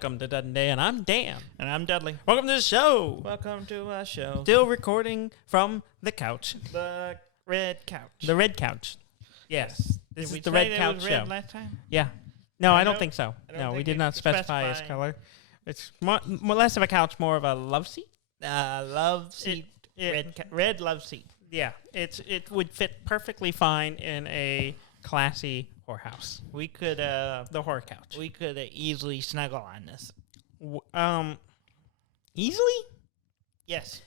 Welcome to Dudley, and I'm Dan. And I'm Dudley. Welcome to the show. Welcome to our show. Still recording from the couch. The red couch. The red couch. Yes. This Did is the we red say that couch was show. red last time? Yeah. No, I don't don't- think so. I don't No, we think did we not specify its specify- color. It's more less of a couch, more of a love seat. Love seat. Red love seat. Yeah. It would fit perfectly fine in a classy whorehouse. We could The whore couch. we could easily snuggle on this. Easily? Yes.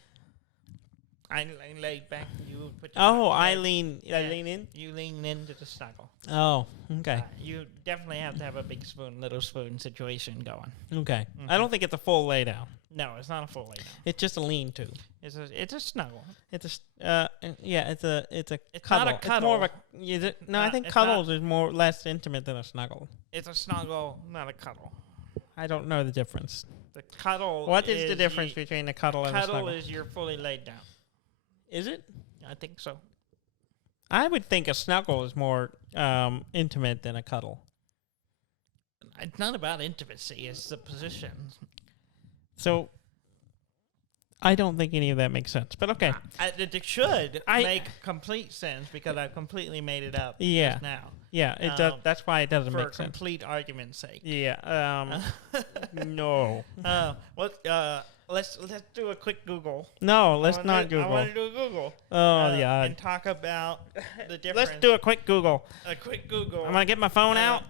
I laid back. You put. Oh, your- I lean Yeah. in? You lean into the snuggle. Oh, okay. You definitely have to have a big spoon, little spoon situation going. Okay. I don't think it's a full lay down. No, it's not a full lay down. It's just a lean to. It's a snuggle. It's it's a It's cuddle. not a It's more of cuddle. a. Is it? No, I Not- think it's cuddles is more less intimate than a snuggle. It's a snuggle, not a cuddle. I don't know the difference. The cuddle. What is the difference between a cuddle and a Cuddle snuggle? is you're fully laid down. Is it? I think so. I would think a snuggle is more intimate than a cuddle. It's not about intimacy. It's the position. So I don't think any of that makes sense. But okay. It should I- make complete sense because I've completely made it up Yeah. just now Yeah. It does. That's why it doesn't for make sense. complete argument's sake. Yeah. No. Let's do a quick Google. No. Let's I not wanna Google. do a Google. Oh yeah. And talk about the difference. Let's do a quick Google. a quick Google. I'm gonna get my phone out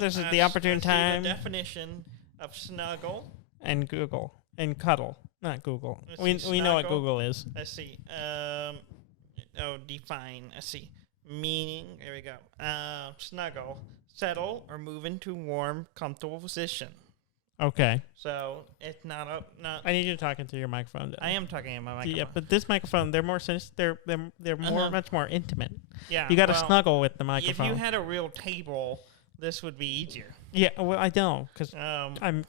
This is the opportune let's see time. The definition of snuggle. and Google and cuddle, not Google. Let's see, We know what snuggle. Google is. Let's see. Define. Let's see. Meaning. There we go. Snuggle. Settle or move into warm, comfortable position. Okay. So it's not a not. I need you talking through your microphone. I am talking in my microphone. Yeah, but this microphone, they're more they're more much more intimate. Yeah, You got to well, snuggle with the If microphone. you had a real table, this would be easier. Yeah, well, I don't because Um, I'm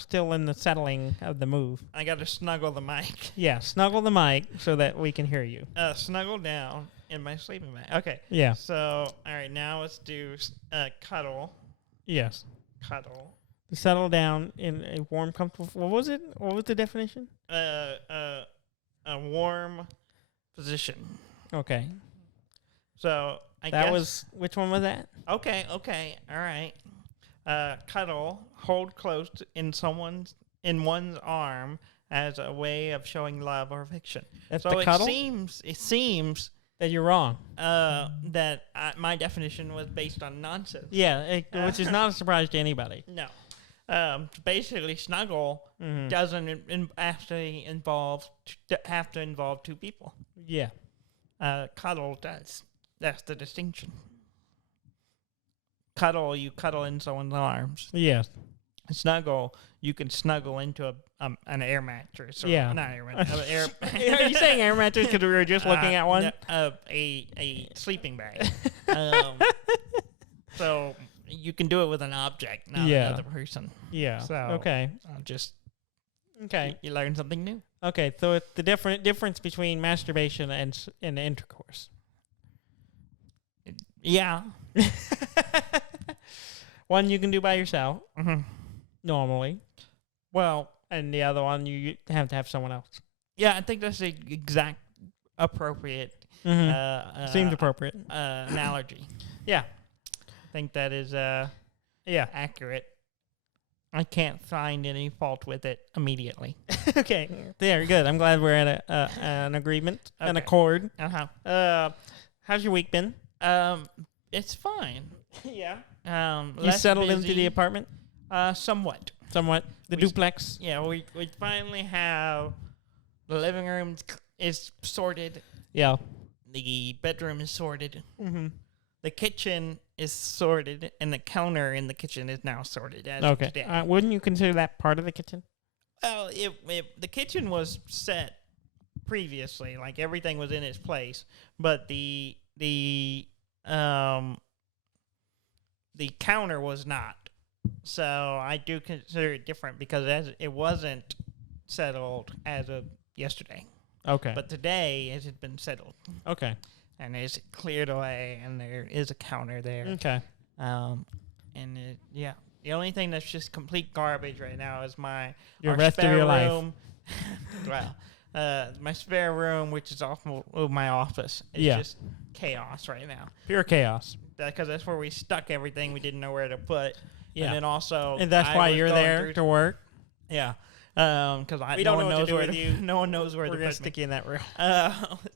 still in the settling of the move. I got to snuggle the mic. Yeah, snuggle the mic so that we can hear you. Snuggle down in my sleeping bag. Okay. Yeah. So all right, now let's do cuddle. Yes. Cuddle. Settle down in a warm, comfortable. What was it? What was the definition? A warm position. Okay. So I That guess was which one was that? okay. All right. Cuddle, hold close in one's arm as a way of showing love or affection. That's So the cuddle. it seems That you're wrong. that my definition was based on nonsense. Yeah, which is not a surprise to anybody. No. Basically, snuggle Mhm. doesn't actually have to involve two people. Yeah. Cuddle does. That's the distinction. Cuddle, you cuddle in someone's arms. Yes. Snuggle, you can snuggle into an air mattress. Or Yeah. Not air mattress. Air, Are you saying air mattress because we were just looking at one? No, a sleeping bag. So you can do it with an object, not Yeah. another person. Yeah. So Okay. just Okay. you learn something new. Okay. So it's the difference between masturbation and intercourse. Yeah. One you can do by yourself Mm-hmm. normally, Well, and the other one you have to have someone else. yeah, I think that's the exact appropriate Seems appropriate. analogy. Yeah. I think that is Yeah. accurate. I can't find any fault with it immediately. Okay. There. Good. I'm glad we're at an agreement, an Okay. accord. Uh-huh. How's your week been? It's fine. Yeah. You Less settled into busy, the apartment somewhat. somewhat. The We- duplex. Yeah, we finally have the living room is sorted. Yeah. The bedroom is sorted. Mm-hmm. The kitchen is sorted, and the counter in the kitchen is now sorted as of Okay. today. Wouldn't you consider that part of the kitchen? Well, the kitchen was set previously, like everything was in its place, but the counter was not. So I do consider it different because it wasn't settled as of yesterday. Okay. But today it had been settled. Okay. And it's cleared away, and there is a counter there. Okay. And yeah. The only thing that's just complete garbage right now is our rest of spare your room. Well, my spare room, which is off my office, is just chaos right now. Pure chaos. Because that's where we stuck everything we didn't know where to put. Yeah. And then also... And that's why you're there to work? Yeah. Because we don't know what to do with you. No one knows where We're to going put to stick you in that room.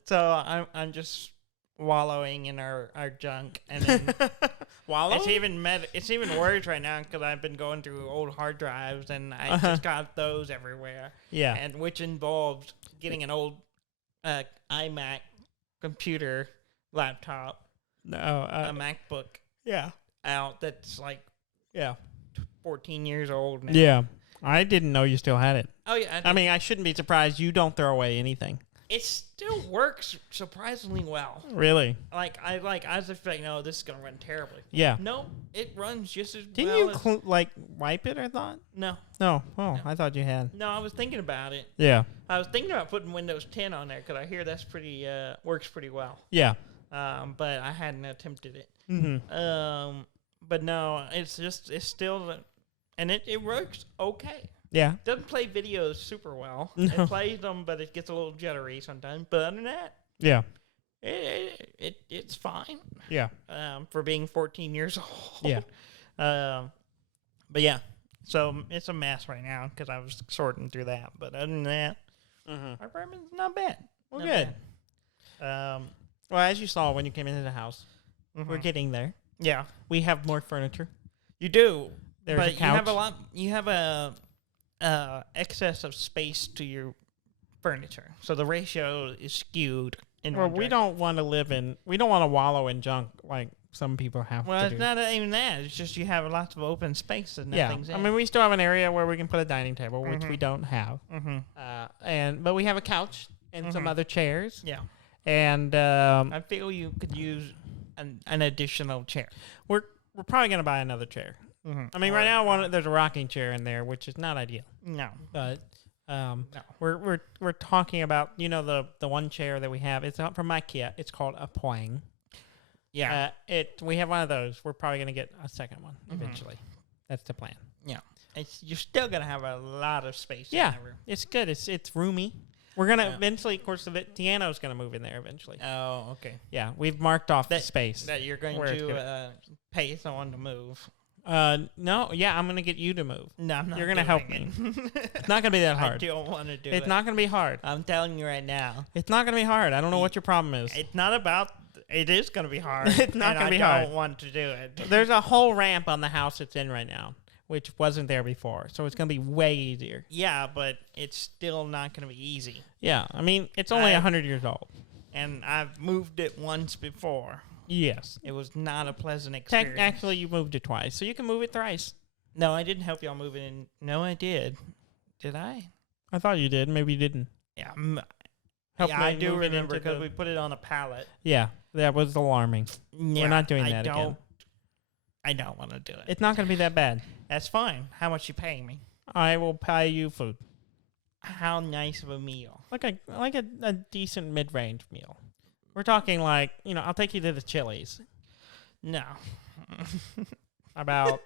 So I'm just wallowing in our junk, and then it's even worse right now because I've been going through old hard drives, and I just got those everywhere. Yeah, and which involved getting an old iMac computer laptop, a MacBook, out that's like 14 years old now. Yeah, I didn't know you still had it. Oh yeah, I mean, I shouldn't be surprised you don't throw away anything. It still works surprisingly well. Really? I was like, no, this is gonna run terribly. Yeah. No, it runs just as Didn't well. you wipe it? I thought. No. No. Oh, no. I thought you had. No, I was thinking about it. Yeah. I was thinking about putting Windows 10 on there because I hear that's pretty works pretty well. Yeah. But I hadn't attempted it. Mm-hmm. But no, it's still, and it works okay. Yeah. Doesn't play videos super well. No. It plays them, but it gets a little jittery sometimes. But other than that, yeah, it's fine. Yeah. For being 14 years old. Yeah. But yeah, so it's a mess right now because I was sorting through that. But other than that, our apartment's not bad. Well, Not good. bad. Well, as you saw when you came into the house, we're getting there. Yeah, we have more furniture. you do. There's but a couch. You have a excess of space to your furniture, so the ratio is skewed. Well, we don't want to we don't want to wallow in junk like some people have Well, to it's do. not even that. It's just you have lots of open space and Yeah, nothing's in. I mean, we still have an area where we can put a dining table, which we don't have. But we have a couch and some other chairs. Yeah, And I feel you could use an additional chair. we're probably gonna buy another chair. I mean, right now there's a rocking chair in there, which is not ideal. No, But we're talking about the one chair that we have. It's out from IKEA. It's called a Poing. yeah, We have one of those. We're probably gonna get a second one eventually. That's the plan. yeah. You're still gonna have a lot of space. Yeah, in that room. it's good. It's roomy. We're gonna eventually, of course, the piano's gonna move in there eventually. Oh, okay. Yeah, we've marked off the space. That you're going where it's to pay someone to move. No, yeah, I'm gonna get you to move. No, I'm not. You're gonna help me. It's not gonna be that hard. I don't want to do it. It's not gonna be hard. I'm telling you right now. It's not gonna be hard. I don't know what your problem is. It's not about. It is going to be hard. It's not gonna be hard. I don't want to do it. There's a whole ramp on the house it's in right now, which wasn't there before, so it's gonna be way easier. Yeah, but it's still not going to be easy. Yeah, I mean, it's only 100 years old. And I've moved it once before. Yes. It was not a pleasant experience. Actually, you moved it twice, so you can move it thrice. No, I didn't help y'all move it in. No, I did. Did I? I thought you did. Maybe you didn't. Yeah. Help Yeah, me I do move it remember into because the- we put it on a pallet. Yeah, that was alarming. Yeah, We're not doing that again. I don't want to do it. It's not going to be that bad. That's fine. How much you paying me? I will pay you food. How nice of a meal. Like a decent mid-range meal. We're talking I'll take you to the Chili's. No. About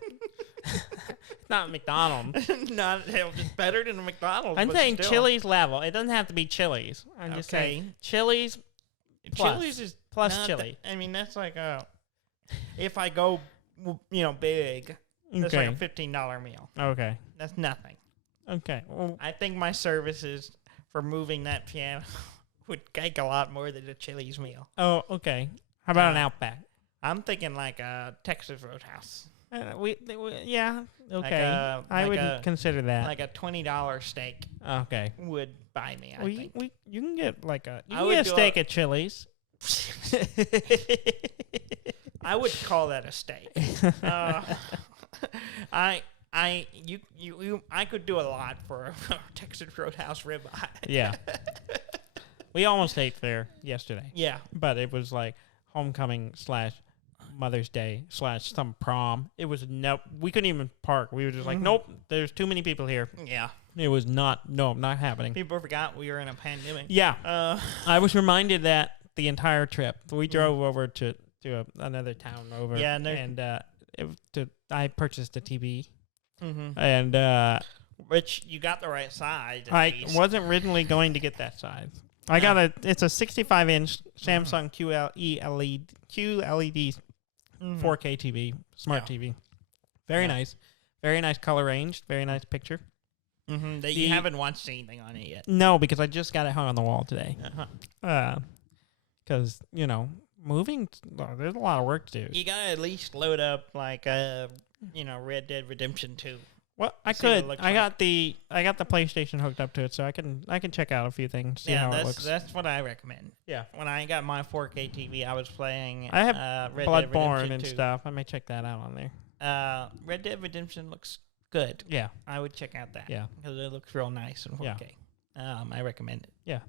not McDonald's. It's better than a McDonald's. I'm but saying still. Chili's level. It doesn't have to be Chili's. I'm just saying Chili's plus. Chili's is plus not chili. That's like if I go, big, that's like a $15 meal. Okay. That's nothing. Okay. Well, I think my services for moving that piano would take a lot more than a Chili's meal. oh, okay. How about an Outback? I'm thinking like a Texas Roadhouse. Yeah. Okay. I would consider that. Like a $20 steak Okay. would buy me, I think. You can get you I can would get a do steak at Chili's. I would call that a steak. I could do a lot for a Texas Roadhouse ribeye. Yeah. We almost ate there yesterday. Yeah. But it was like homecoming / Mother's Day / some prom. It was we couldn't even park. We were just like, nope, there's too many people here. Yeah. It was not happening. People forgot we were in a pandemic. Yeah. I was reminded that the entire trip. We drove over to another town over. Yeah, and I purchased a TV, and which you got the right size. I wasn't originally going to get that size. I got it's a 65-inch Samsung QLED 4K TV, smart TV. Very nice. Very nice color range. Very nice picture. You haven't watched anything on it yet. No, because I just got it hung on the wall today. Because, moving, there's a lot of work to do. You got to at least load up, like, Red Dead Redemption 2. Well, I could. I got the PlayStation hooked up to it, so I can check out a few things. See how it looks. That's what I recommend. Yeah. When I got my 4K TV, I was playing. I have Red Bloodborne Dead and stuff. I may check that out on there. Red Dead Redemption looks good. Yeah. I would check out that. Yeah. Because it looks real nice in 4K. Yeah. I recommend it. Yeah.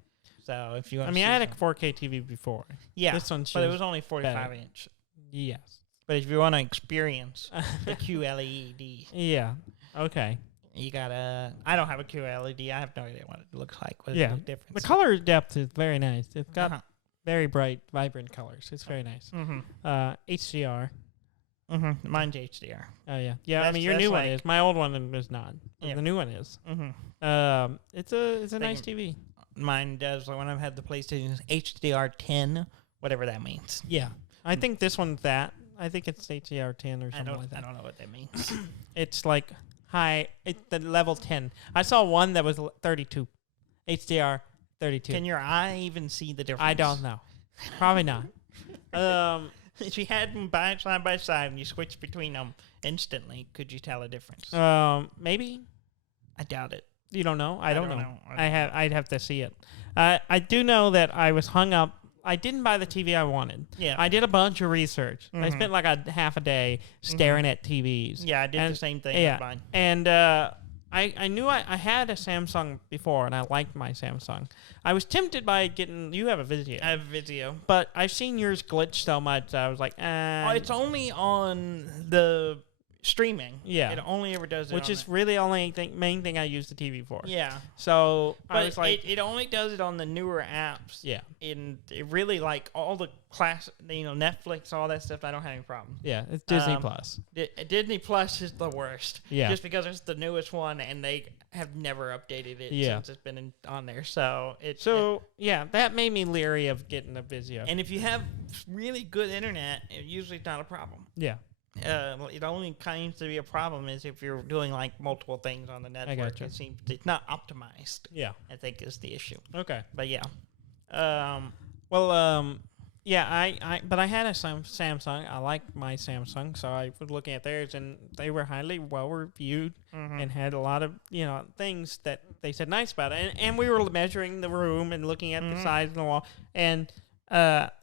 So if you want, I mean, I had a 4K TV before. Yeah. This one, but it was only 45 inch. Yes. But if you want to experience the QLED, yeah. Okay. You gotta. I don't have a QLED. I have no idea what it looks like. What is yeah. the difference? The color depth is very nice. It's got very bright, vibrant colors. It's very nice. HDR. Mine's HDR. Oh yeah. Yeah. I mean, your new one is. My old one is not. Yeah. The new one is. It's a nice TV. Mine does. When I've had the PlayStation, HDR 10, whatever that means. Yeah. I think this one's that. I think it's HDR 10 or something like that. I don't know what that means. It's like high. It's the level 10. I saw one that was 32. HDR 32. Can your eye even see the difference? I don't know. Probably not. If you had them side by side and you switched between them instantly, could you tell a difference? Maybe. I doubt it. You don't know? I don't know. I'd have to see it. I do know that I was hung up. I didn't buy the TV I wanted. Yeah. I did a bunch of research. I spent like a half a day staring at TVs. Yeah, I did the same thing with mine. And I knew I had a Samsung before, and I liked my Samsung. I was tempted by getting... You have a Vizio. I have a Vizio. But I've seen yours glitch so much, I was like, it's only on the streaming. Yeah. It only ever does it which is really the only main thing I use the TV for. Yeah. So I was like... It only does it on the newer apps. Yeah. And it really, like, all the class, Netflix, all that stuff, I don't have any problem. Yeah, it's Disney Plus. Disney Plus is the worst. Yeah. Just because it's the newest one, and they have never updated it since it's been on there. So that made me leery of getting a Vizio. And if you have really good internet, it usually is not a problem. Yeah. It only seems to be a problem is if you're doing like multiple things on the network. I gotcha. It seems it's not optimized. Yeah, I think is the issue. Okay, but yeah, but I had a Samsung. I liked my Samsung, so I was looking at theirs, and they were highly well reviewed and had a lot of things that they said nice about it. And we were measuring the room and looking at the size of the wall, and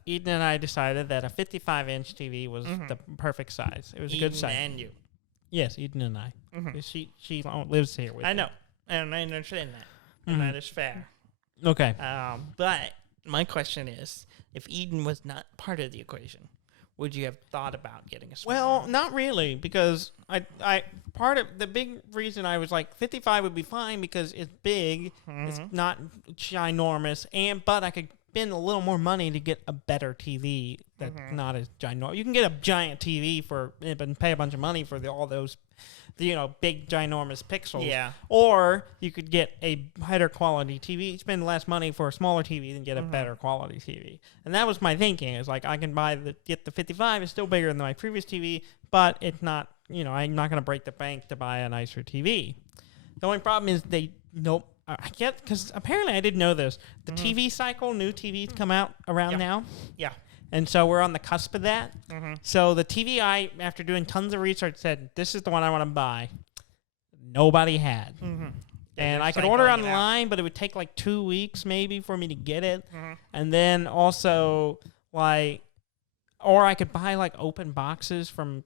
Eden and I decided that a 55-inch TV was the perfect size. It was a good size. Eden and you. Yes, Eden and I. She lives here with me. I know, and I understand that, and that is fair. Okay. But my question is, if Eden was not part of the equation, would you have thought about getting a smart Well, home? not really, because I part of the big reason I was like 55 would be fine because it's big, it's not ginormous, but I could spend a little more money to get a better TV that's not as ginormous. You can get a giant TV and pay a bunch of money for all those, big ginormous pixels. Yeah. Or you could get a better quality TV, spend less money for a smaller TV than get a better quality TV. And that was my thinking. It's like I can get the 55. It's still bigger than my previous TV, but it's not. I'm not going to break the bank to buy a nicer TV. The only problem is I get, because apparently I didn't know this. The TV cycle, new TVs come out around now. Yeah. And so we're on the cusp of that. So the TV after doing tons of research, said, this is the one I want to buy. Nobody had. And I could order online, but it would take like 2 weeks maybe for me to get it. And then also, or I could buy like open boxes from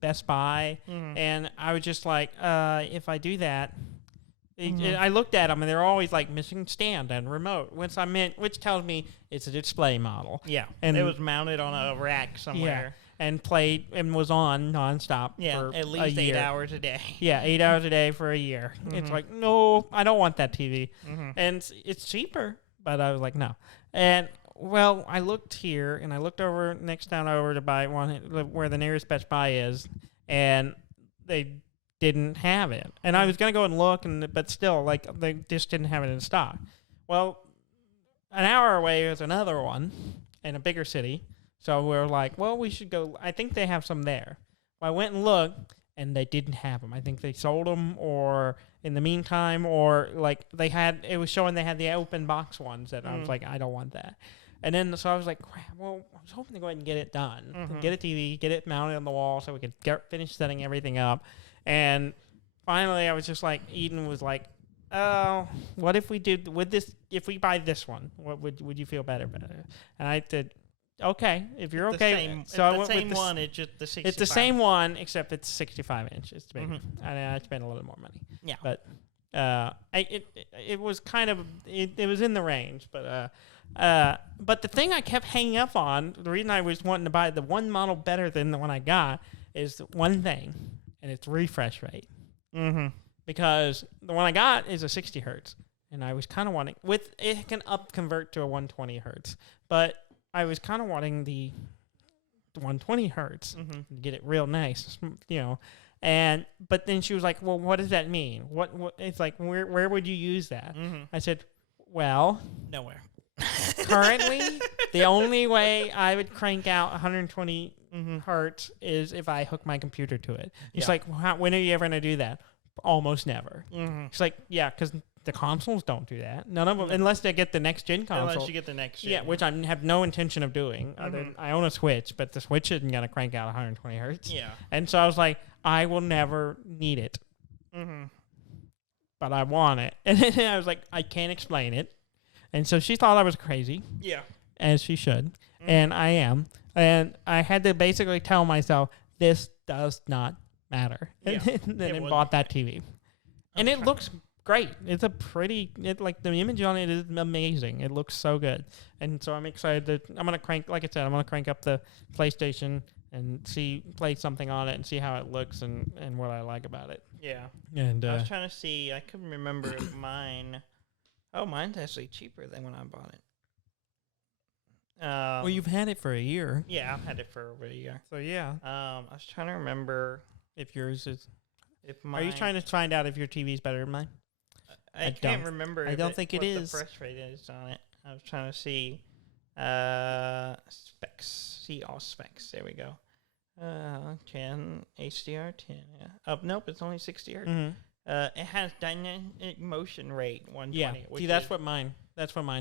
Best Buy. And I was just like, if I do that, I looked at them, and they're always like missing stand and remote, which tells me it's a display model. Yeah, and it was mounted on a rack somewhere. Yeah, and played and was on nonstop for at least a 8 year. hours a day. Yeah, 8 hours a day for a year. It's like, no, I don't want that TV. And it's cheaper, but I was like, no. And well, I looked here, and I looked over next town over to buy one where the nearest Best Buy is, and they didn't have it. And I was going to go and look, but still, like, they just didn't have it in stock. Well, an hour away is another one in a bigger city. So we were like, well, we should go. I think they have some there. Well, I went and looked, and they didn't have them. I think they sold them, or in the meantime, or like it was showing they had the open box ones that I was like, I don't want that. And then, so I was like, crap, well, I was hoping to go ahead and get it done. Get a TV, get it mounted on the wall so we could finish setting everything up. And finally, I was just like, Eden was like, oh, what if we did with this, if we buy this one, what would you feel better? And I said, okay, if you're okay. So I went with one, it's just the 65. It's the same one, except it's 65 inches. And I spent a little more money. Yeah. But it was kind of, it was in the range. But the thing I kept hanging up on, the reason I was wanting to buy the one model better than the one I got, is one thing, and it's refresh rate. Because the one I got is a 60 hertz, and I was kind of wanting, it can convert to a 120 hertz, but I was kind of wanting the 120 hertz to get it real nice, but then she was like, well, what does that mean? What it's like, where would you use that? I said, well, nowhere. Currently, the only way I would crank out 120 hertz is if I hook my computer to it. It's like, when are you ever going to do that? Almost never. It's like, yeah, because the consoles don't do that. None of them, unless they get the next gen console. Unless you get the next gen. Yeah, which I have no intention of doing. I own a Switch, but the Switch isn't going to crank out 120 hertz. Yeah. And so I was like, I will never need it. But I want it. And then I was like, I can't explain it. And so she thought I was crazy. Yeah. As she should. And I am. And I had to basically tell myself, this does not matter. Yeah. And then bought that TV. And it looks great. It's a pretty, the image on it is amazing. It looks so good. And so I'm excited that I'm going to crank up the PlayStation and play something on it and see how it looks and what I like about it. Yeah. And I was trying to see, I couldn't remember mine. Oh, mine's actually cheaper than when I bought it. Well, you've had it for a year. Yeah, I've had it for over a year. So, yeah. I was trying to remember if yours is. If mine, are you trying to find out if your TV's better than mine? I can't remember. I don't think it is. What the refresh rate is on it. I was trying to see specs. See all specs. There we go. 10 HDR 10. Yeah. Oh, nope, it's only 60 hertz. It has dynamic motion rate 120. Yeah. See, that's what mine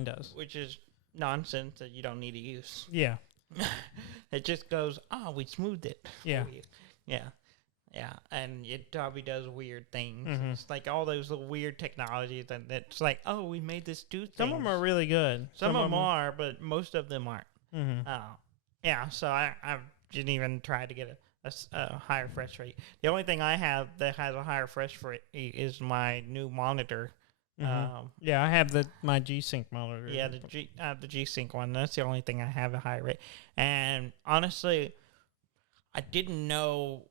does. Which is nonsense that you don't need to use. Yeah. It just goes, we smoothed it. Yeah. Yeah. Yeah. And it probably does weird things. It's like all those little weird technologies that's like, we made this do things. Some of them are really good. Some of them are, but most of them aren't. Yeah. So I didn't even try to get a higher refresh rate. The only thing I have that has a higher refresh rate is my new monitor. Yeah, I have my G-Sync monitor. Yeah, the G-Sync one. That's the only thing I have a high rate. And honestly, I didn't know.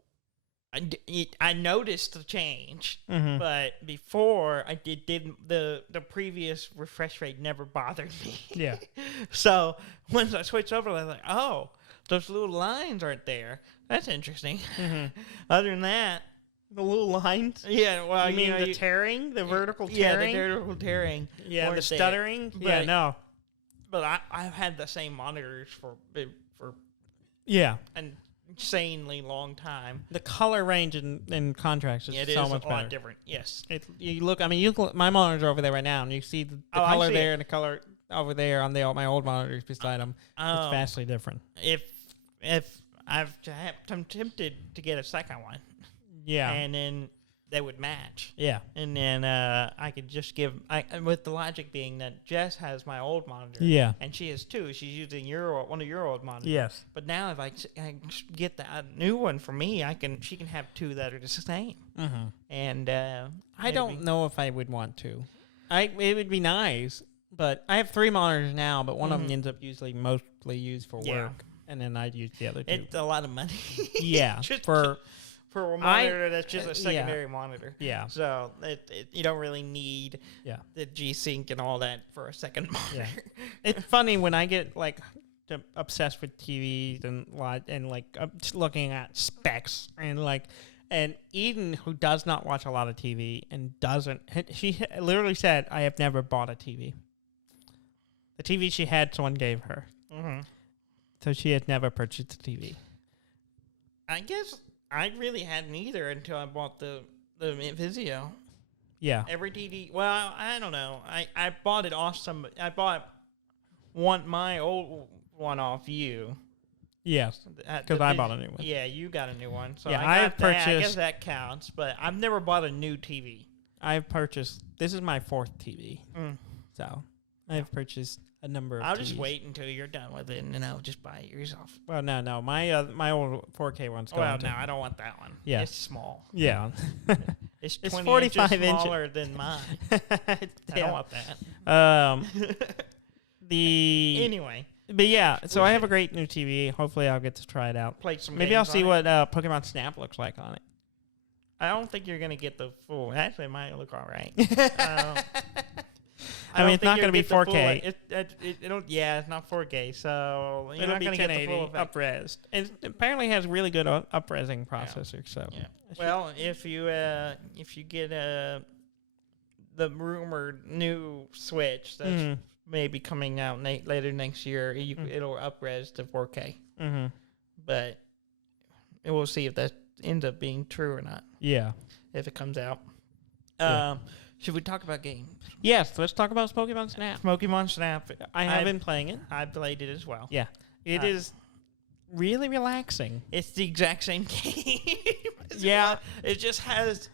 I noticed the change, but before I did the previous refresh rate never bothered me. Yeah. So once I switched over, I was like, those little lines aren't there. That's interesting. Other than that, the little lines? Yeah, well, you mean the tearing? The vertical tearing? Yeah, the vertical tearing. Yeah, the stuttering? Yeah, no. But I've had the same monitors for an insanely long time. The color range and contrast is so much better. A lot different, yes. You look, my monitors are over there right now, and you see the color there and the color over there on my old monitors beside them. It's vastly different. If I'm tempted to get a second one. Yeah. And then they would match. Yeah. And then I could just with the logic being that Jess has my old monitor. Yeah. And she has two. She's using one of your old monitors. Yes. But now if I get the new one for me, she can have two that are the same. And I don't know if I would want to. It would be nice, but I have 3 monitors now, but one of them ends up mostly used for work, and then I'd use the other 2. It's a lot of money. Yeah. For for a monitor that's just a secondary monitor. Yeah. So you don't really need the G-Sync and all that for a second monitor. Yeah. It's funny when I get like obsessed with TVs and I'm just looking at specs and Eden, who does not watch a lot of TV and she literally said, "I have never bought a TV." The TV she had, someone gave her. Mm-hmm. So she had never purchased a TV. I guess I really hadn't either until I bought the Vizio. Yeah. Every TV. Well, I don't know. I bought it off I bought my old one off you. Yes. Because I bought a new one. Yeah, you got a new one. So yeah, I purchased. I guess that counts. But I've never bought a new TV. I've purchased. This is my 4th TV. So I've purchased a number of I'll TVs. just wait until you're done with it, and then I'll just buy it yourself. Well, no. My old 4K one's going Well, no, I don't want that one. Yeah. It's small. Yeah. It's 45 inches smaller than mine. I don't want that. Anyway. But yeah, so I have a great new TV. Hopefully I'll get to try it out. Play some Maybe I'll see what Pokemon Snap looks like on it. I don't think you're going to get the full. Actually, it might look all right. I mean, it's not going to be 4K. It's not 4K, so you're it'll not be going to get the full effect. up-res. It apparently has really good up-resing processor. So yeah. Well, if you get the rumored new Switch that's maybe coming out later next year, it'll up-res to 4K. Mm-hmm. But we'll see if that ends up being true or not. Yeah. If it comes out. Should we talk about games? Yes, let's talk about Pokemon Snap. Pokemon Snap. I have been playing it. I played it as well. Yeah. It is really relaxing. It's the exact same game. Yeah. It just has...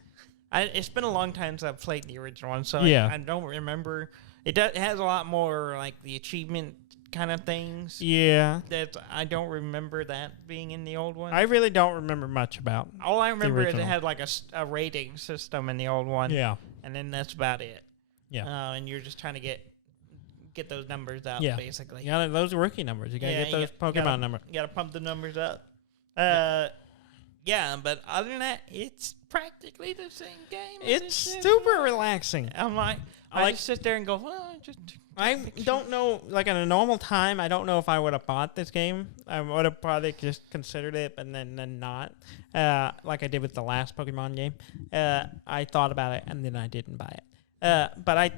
it's been a long time since I've played the original one, so I don't remember. It has a lot more, like, the achievement kind of things. Yeah. That I don't remember that being in the old one. I really don't remember much about all I remember is it had, like, a rating system in the old one. Yeah. And then that's about it. Yeah. And you're just trying to get those numbers up, basically. Yeah, those rookie numbers. You got to get those Pokemon numbers. You got to pump the numbers up. Yeah, but other than that, it's practically the same game. It's super relaxing. I'm like, I just sit there and go, well, I don't know, like in a normal time, I don't know if I would have bought this game. I would have probably just considered it, but then not, like I did with the last Pokemon game. I thought about it, and then I didn't buy it. But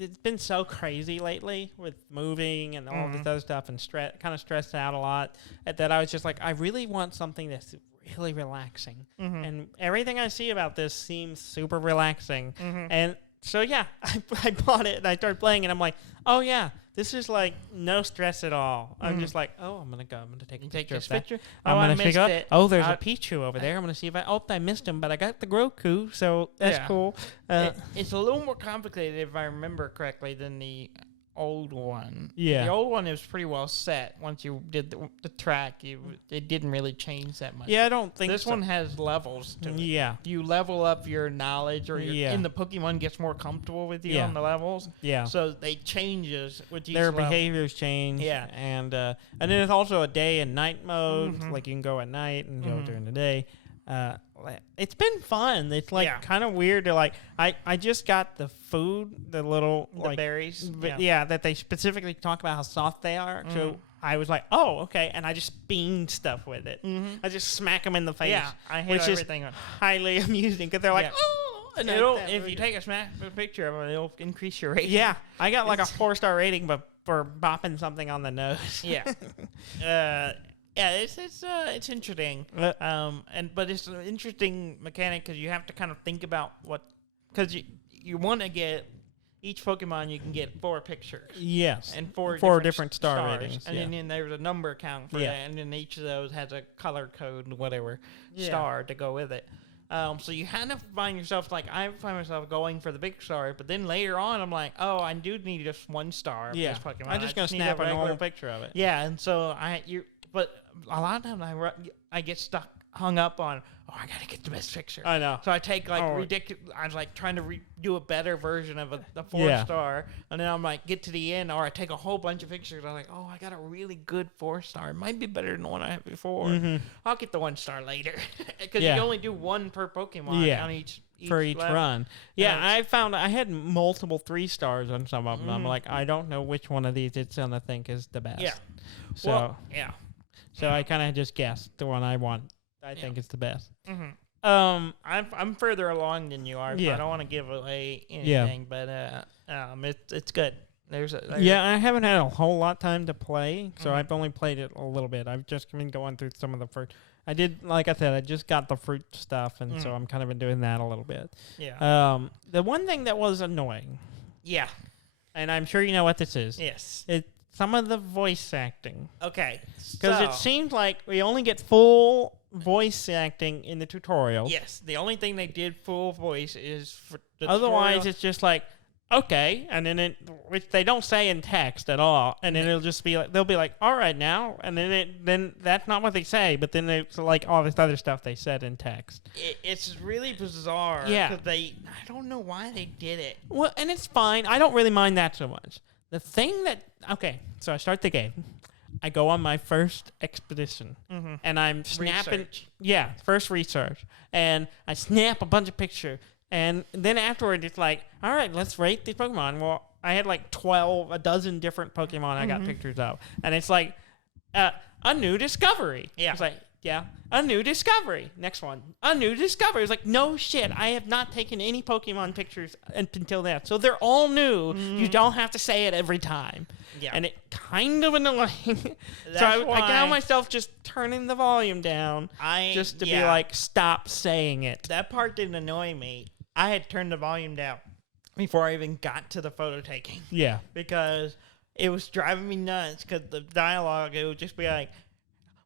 it's been so crazy lately with moving and all this other stuff, and kind of stressed out a lot, that I was just like, I really want something that's really relaxing. And everything I see about this seems super relaxing. And so, yeah, I bought it, and I started playing, and I'm like, oh, yeah, this is, like, no stress at all. I'm just like, oh, I'm going to take a picture of that. I'm going to figure out, oh, there's a Pichu over there. I'm going to see if I missed him, but I got the Groku, so that's cool. It's a little more complicated, if I remember correctly, than the old one. Yeah. The old one is pretty well set. Once you did the track, it didn't really change that much. Yeah, I don't think this one has levels to it. Yeah. You level up your knowledge, or and the Pokemon gets more comfortable with you on the levels. Yeah. So they changes with each their level. Behaviors change. Yeah. And then it's also a day and night mode. Like you can go at night and go during the day. It's been fun. It's like kind of weird to like. I just got the food, the little berries. That they specifically talk about how soft they are. So I was like, oh, okay, and I just bean stuff with it. I just smack them in the face. Yeah, I hate everything. Is highly amusing because they're like, oh. And if you take a picture of it, it'll increase your rating. Yeah, I got like a 4-star rating, but for bopping something on the nose. Yeah. Yeah, it's interesting, but it's an interesting mechanic because you have to kind of think about because you want to get each Pokemon, you can get 4 pictures. Yes, and 4 different star ratings, and then there's a number count for that, and then each of those has a color code, whatever star to go with it. So you kind of find yourself like I find myself going for the big star, but then later on I'm like, oh, I do need just 1 star. Of this Pokemon. I'm just gonna snap a normal picture of it. Yeah, and so but a lot of times I get stuck hung up on, I gotta get the best picture. I know. So I take like ridiculous. I was like trying to do a better version of a 4-star, and then I'm like get to the end, or I take a whole bunch of pictures. I'm like, I got a really good 4-star. It might be better than the one I had before. Mm-hmm. I'll get the 1-star later because you only do one per Pokemon on each for each level. run. Yeah, I found I had multiple 3-stars on some of them. I'm like, I don't know which one of these it's gonna think is the best. Yeah. So So I kind of just guessed the one I want. I think it's the best. Mm-hmm. I'm further along than you are. So I don't want to give away anything, but it's good. I haven't had a whole lot of time to play, so I've only played it a little bit. I've just been going through some of the first. I did, like I said, I just got the fruit stuff, and so I'm kind of been doing that a little bit. Yeah. The one thing that was annoying. Yeah. And I'm sure you know what this is. Yes. Some of the voice acting. Okay. Because it seems like we only get full voice acting in the tutorial. Yes. The only thing they did full voice is for the Otherwise, tutorial. it's just like, okay, and then which they don't say in text at all, and then it'll just be like, they'll be like, all right now, and then that's not what they say, but then it's like all this other stuff they said in text. It's really bizarre. Yeah. Because I don't know why they did it. Well, and it's fine. I don't really mind that so much. The thing that, so I start the game. I go on my first expedition, and I'm snapping. First research. And I snap a bunch of pictures. And then afterward, it's like, all right, let's rate these Pokemon. Well, I had like a dozen different Pokemon I got pictures of. And it's like, a new discovery. Yeah. It's like, a new discovery. Next one, a new discovery. It's like, no shit, I have not taken any Pokemon pictures until that. So they're all new. You don't have to say it every time. Yeah. And it kind of annoying. So I found myself just turning the volume down just to be like, stop saying it. That part didn't annoy me. I had turned the volume down before I even got to the photo taking. Yeah. Because it was driving me nuts because the dialogue, it would just be like,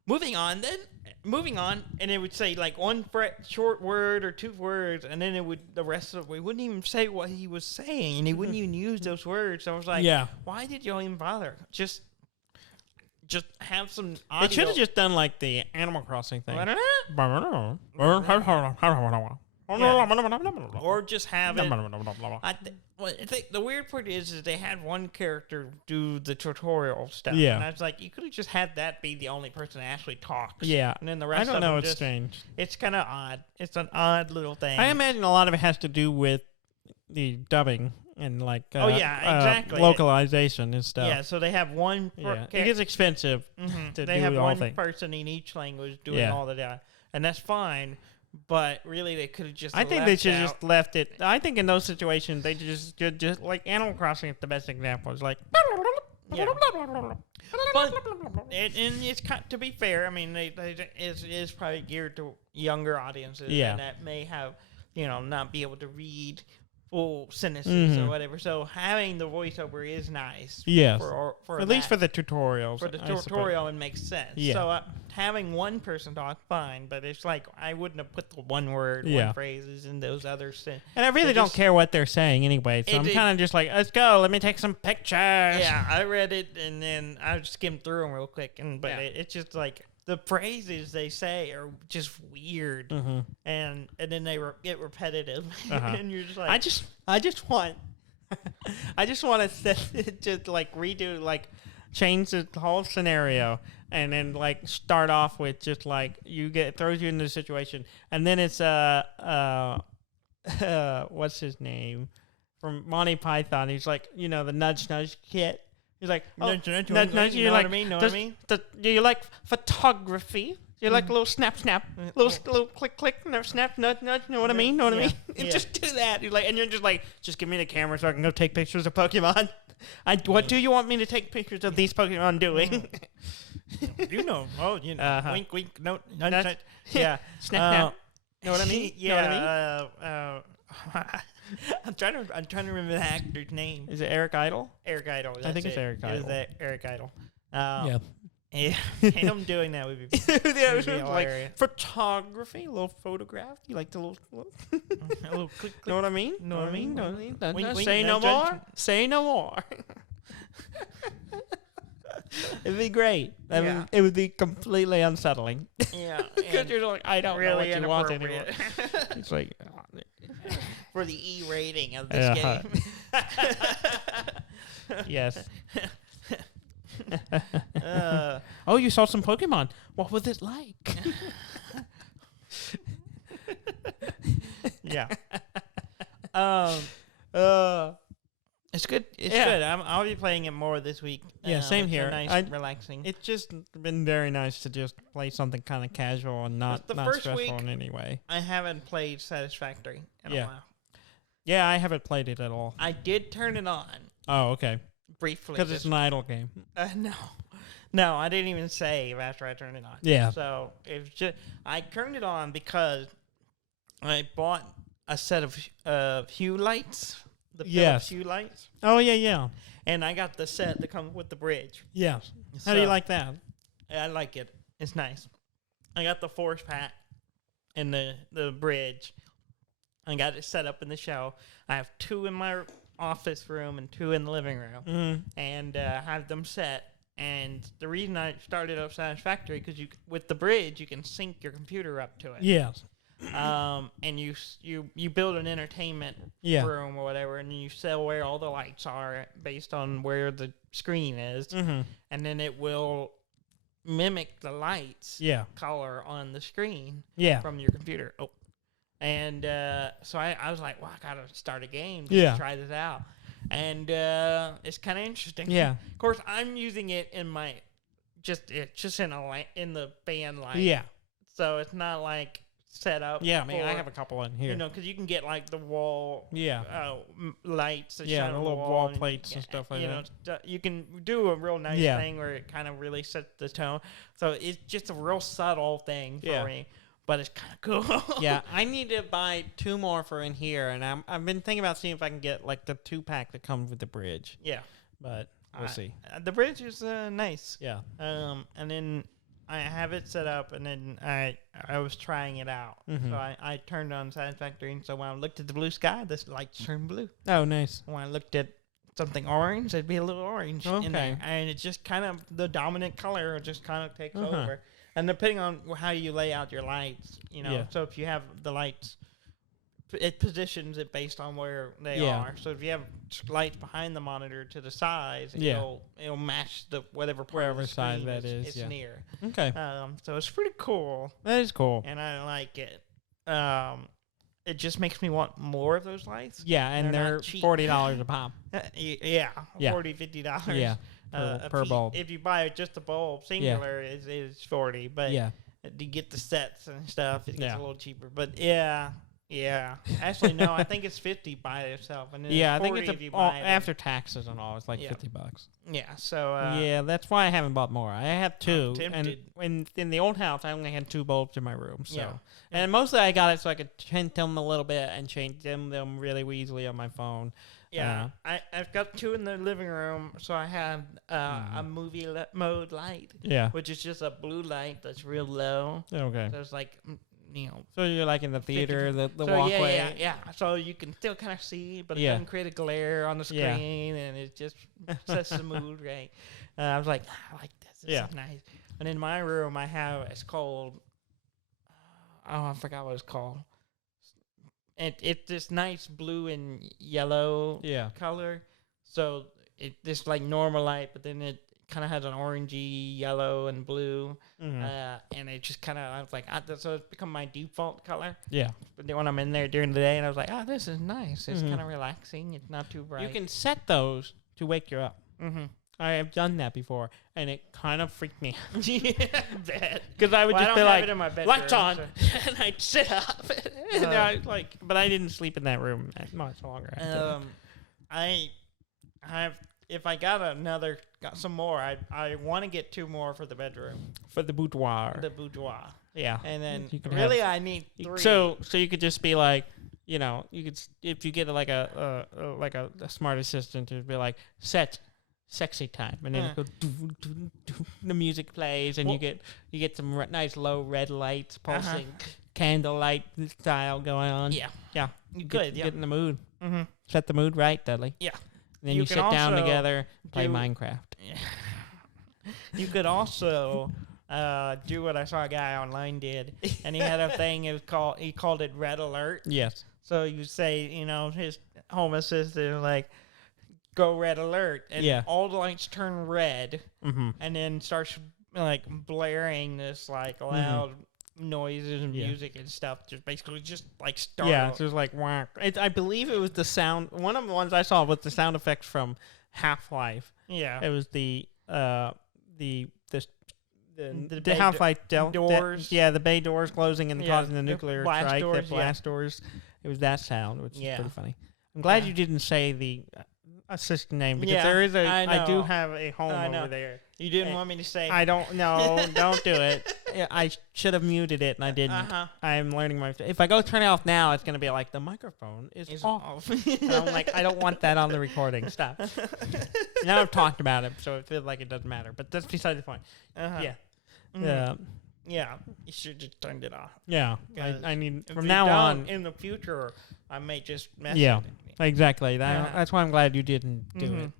moving on, and it would say like one short word or 2 words, and then the rest of it, we wouldn't even say what he was saying, and he wouldn't even use those words. So I was like, why did y'all even bother? Just have some audio. They should have just done like the Animal Crossing thing. Or just have it. I think the weird part is they had one character do the tutorial stuff. Yeah. And I was like, you could have just had that be the only person that actually talks. Yeah. And then the rest I don't of know. them It's just, strange. It's kind of odd. It's an odd little thing. I imagine a lot of it has to do with the dubbing and like exactly. Localization and stuff. Yeah, so they have one. It gets expensive to they do have the whole one thing. person in each language doing all of that, and that's fine. But really, they could have just. I think they should have just left it. I think in those situations, they just like Animal Crossing is the best example. It's like. Yeah. But and it's to be fair, I mean, it's probably geared to younger audiences, and that may have not be able to read full sentences or whatever. So having the voiceover is nice. Yes. For at least for the tutorials. For the tutorial, it makes sense. Yeah. So having one person talk, fine. But it's like I wouldn't have put the one word, one phrases in those other sentences. And I really don't care what they're saying anyway. So I'm kind of just like, let's go. Let me take some pictures. Yeah, I read it and then I skimmed through them real quick. But it's just like the phrases they say are just weird, and then they get repetitive, and you're just like, I just want to just like redo, like change the whole scenario, and then like start off with just like throws you into the situation, and then it's what's his name from Monty Python? He's like, the nudge kid. He's like, nudge. You know what I mean? Know what I mean? Do you like photography? Do you like a little snap, little click, snap, nudge? Know what I mean? Know what I mean? Yeah. Just do that. You're like, and you're just like, just give me the camera so I can go take pictures of Pokemon. What do you want me to take pictures of these Pokemon doing? Wink, wink, no, nudge. Yeah, snap. Know what I mean? Yeah. I'm trying to remember the actor's name. Is it Eric Idle? Eric Idle. I think it's Eric Idle. It is Eric Idle. Yeah. Him doing that would be like photography, a little photograph. You like the little a little click. Know what I mean? Know what I mean? Wink, Say no more. Say no more. It'd be great. I mean, it would be completely unsettling. Yeah. Because you're like, I don't really know what you want anymore. It's like... For the E rating of this game. Yes. Oh, you saw some Pokemon. What was it like? Yeah. It's good. It's Yeah. good. I'll be playing it more this week. Yeah, same it's here. Nice, relaxing. It's just been very nice to just play something kind of casual and not first stressful week in any way. I haven't played Satisfactory in a while. Yeah, I haven't played it at all. I did turn it on Oh, okay. briefly. Because it's an idle game. No, I didn't even save after I turned it on. Yeah. So it was just I turned it on because I bought a set of Hue lights. The Philips Hue lights. Oh, yeah. And I got the set that comes with the bridge. Yeah. How do you like that? I like it. It's nice. I got the force pack and the bridge. I got it set up in the show. I have 2 in my office room and 2 in the living room, and have them set. And the reason I started up Satisfactory because with the bridge you can sync your computer up to it. Yes. And you build an entertainment room or whatever, and you sell where all the lights are based on where the screen is, and then it will mimic the lights color on the screen from your computer. Oh. And so I was like, well, I gotta start a game to try this out, and it's kind of interesting. Yeah. Of course, I'm using it in my just in the band light. Yeah. So it's not like set up. Yeah, I mean, I have a couple in here. You know, because you can get like the wall. Yeah. Lights. That Yeah, shine the on little wall wall plates and stuff like that. You know, you can do a real nice thing where it kind of really sets the tone. So it's just a real subtle thing for me. But it's kind of cool. Yeah, I need to buy 2 more for in here, and I've been thinking about seeing if I can get like the 2-pack that comes with the bridge. Yeah, but we'll see. The bridge is nice. Yeah. And then I have it set up, and then I was trying it out. So I turned on Satisfactory, and so when I looked at the blue sky, this lights turned blue. Oh, nice. When I looked at something orange, it'd be a little orange in there, and it's just kind of the dominant color just kind of takes over. And depending on how you lay out your lights, you know, so if you have the lights, it positions it based on where they are. So if you have lights behind the monitor to the sides, it'll match whatever part of the side screen that is near. Okay. So it's pretty cool. That is cool. And I like it. It just makes me want more of those lights. Yeah, and they're $40 a pop. $40, $50. Yeah. Per bulb. If you buy just the bulb singular, it's 40. But to get the sets and stuff, it gets a little cheaper. But actually, no, I think it's 50 by itself. And then I think it's it's after taxes and all, it's like $50. Yeah, so that's why I haven't bought more. I have 2, and in the old house, I only had 2 bulbs in my room. So, and mostly I got it so I could tint them a little bit and change them really easily on my phone. Yeah, I've got 2 in the living room, so I have a movie mode light, which is just a blue light that's real low. Okay. So it's like, you know. So you're like in the theater, the so walkway. Yeah. So you can still kind of see, but it doesn't create a glare on the screen, and it just sets the mood right. I was like, I like this. This is nice. And in my room, it's called, I forgot what it's called. It's this nice blue and yellow color. So it's like normal light, but then it kind of has an orangey yellow and blue. And it just kind of, I was like, so it's become my default color. Yeah. But then when I'm in there during the day, and I was like, this is nice. It's kind of relaxing. It's not too bright. You can set those to wake you up. I have done that before, and it kind of freaked me out. Bad. Because I would just be like, lights on, so. and I'd sit up. And I but I didn't sleep in that room much longer. If I got some more, I want to get 2 more for the bedroom. For the boudoir. The boudoir. Yeah. And then really I need 3. So you could just be like, you know, you could, if you get like a smart assistant, to be like, set sexy time, and then it goes, the music plays, and you get some nice low red lights pulsing, candlelight style going on. Yeah. You get in the mood. Set the mood right, Dudley. Yeah. And then you sit down together, play Minecraft. You could also do what I saw a guy online did, and he had a thing. He called it Red Alert. Yes. So you say, his Home Assistant like, go Red Alert, and all the lights turn red, and then starts like blaring this like loud noises and music and stuff. Just basically just like start. Yeah, it's just like whack. I believe it was the sound. One of the ones I saw was the sound effects from Half-Life. Yeah, it was the bay Half-Life doors. The bay doors closing and causing the nuclear blast strike. Doors, the blast doors. It was that sound, which is pretty funny. I'm glad you didn't say the assistant name because there is I do have a home over there. You didn't want me to say. I don't know. Don't do it. I should have muted it and I didn't. I'm learning my. If I go turn it off now, it's gonna be like the microphone is off. And I'm like, I don't want that on the recording. Stop. Now I've talked about it, so it feels like it doesn't matter. But that's beside the point. Yeah. Yeah, you should just turned it off. Yeah, I need from now on. In the future, I may just mess with it. Exactly. That's why I'm glad you didn't do it.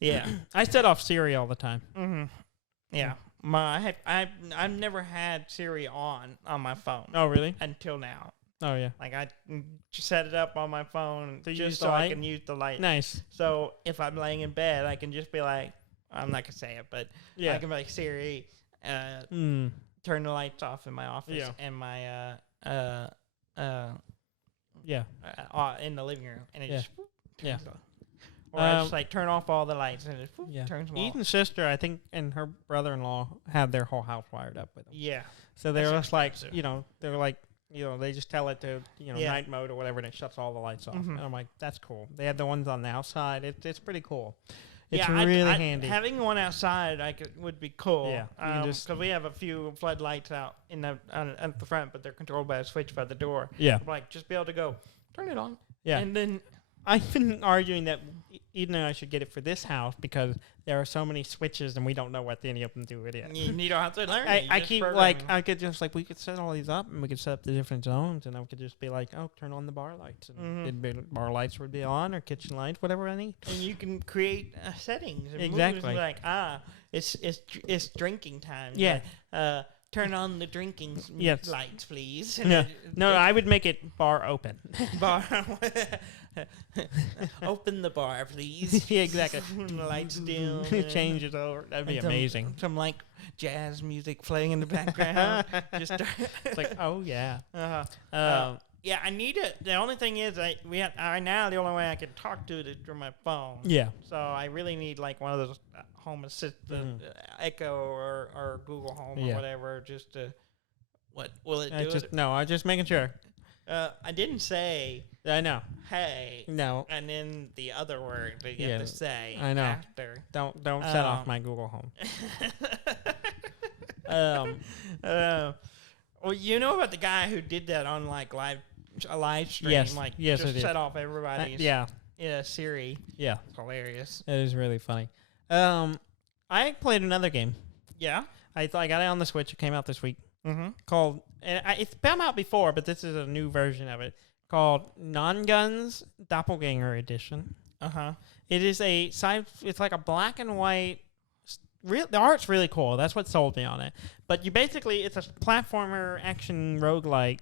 Yeah, I set off Siri all the time. Yeah, I've never had Siri on my phone. Oh, really? Until now. Oh, yeah. Like I just set it up on my phone just so I can use the light. Nice. So if I'm laying in bed, I can just be like, I'm not gonna say it, but I can be like, Siri, turn the lights off in my office and my in the living room, and it just turns off. Or I just like turn off all the lights and it just turns them off. Eden's sister, I think, and her brother-in-law had their whole house wired up with them. Yeah. So they're just like, they're like, they just tell it to, night mode or whatever, and it shuts all the lights off. And I'm like, that's cool. They have the ones on the outside. It's pretty cool. It's really handy. Having one outside would be cool. Yeah. Because we have a few floodlights out at the front, but they're controlled by a switch by the door. Yeah. I'm like, just be able to go, turn it on. Yeah. And then I've been arguing that Eden and I should get it for this house because there are so many switches and we don't know what any of them do with it. You don't have to learn. I keep I could just we could set all these up and we could set up the different zones and I could just be like, oh, turn on the bar lights and bar lights would be on or kitchen lights, whatever I need. And you can create settings. And exactly. Like it's drinking time. Yeah. Like, turn on the drinking lights, please. Yeah. No, I would make it bar open. Bar. Open the bar, please. Yeah, exactly. The lights dim. Change it over. That'd be amazing. Some like jazz music playing in the background. Just it's like, oh yeah. Yeah, I need it. The only thing is, now the only way I can talk to it is through my phone. Yeah. So I really need like one of those Home Assistant, Echo or Google Home or whatever. Just to, what will it do? No, I'm just making sure. I didn't say. I know. Hey. No. And then the other word that you have to say. I know. After. Don't set off my Google Home. Well, you know about the guy who did that on like a live stream, yes, just set off everybody's Siri. Yeah, it's hilarious. It is really funny. I played another game. Yeah, I got it on the Switch. It came out this week. Called it's been out before, but this is a new version of it called Nongunz Doppelganger Edition. It is it's like a black and white. The art's really cool. That's what sold me on it. But it's a platformer action roguelike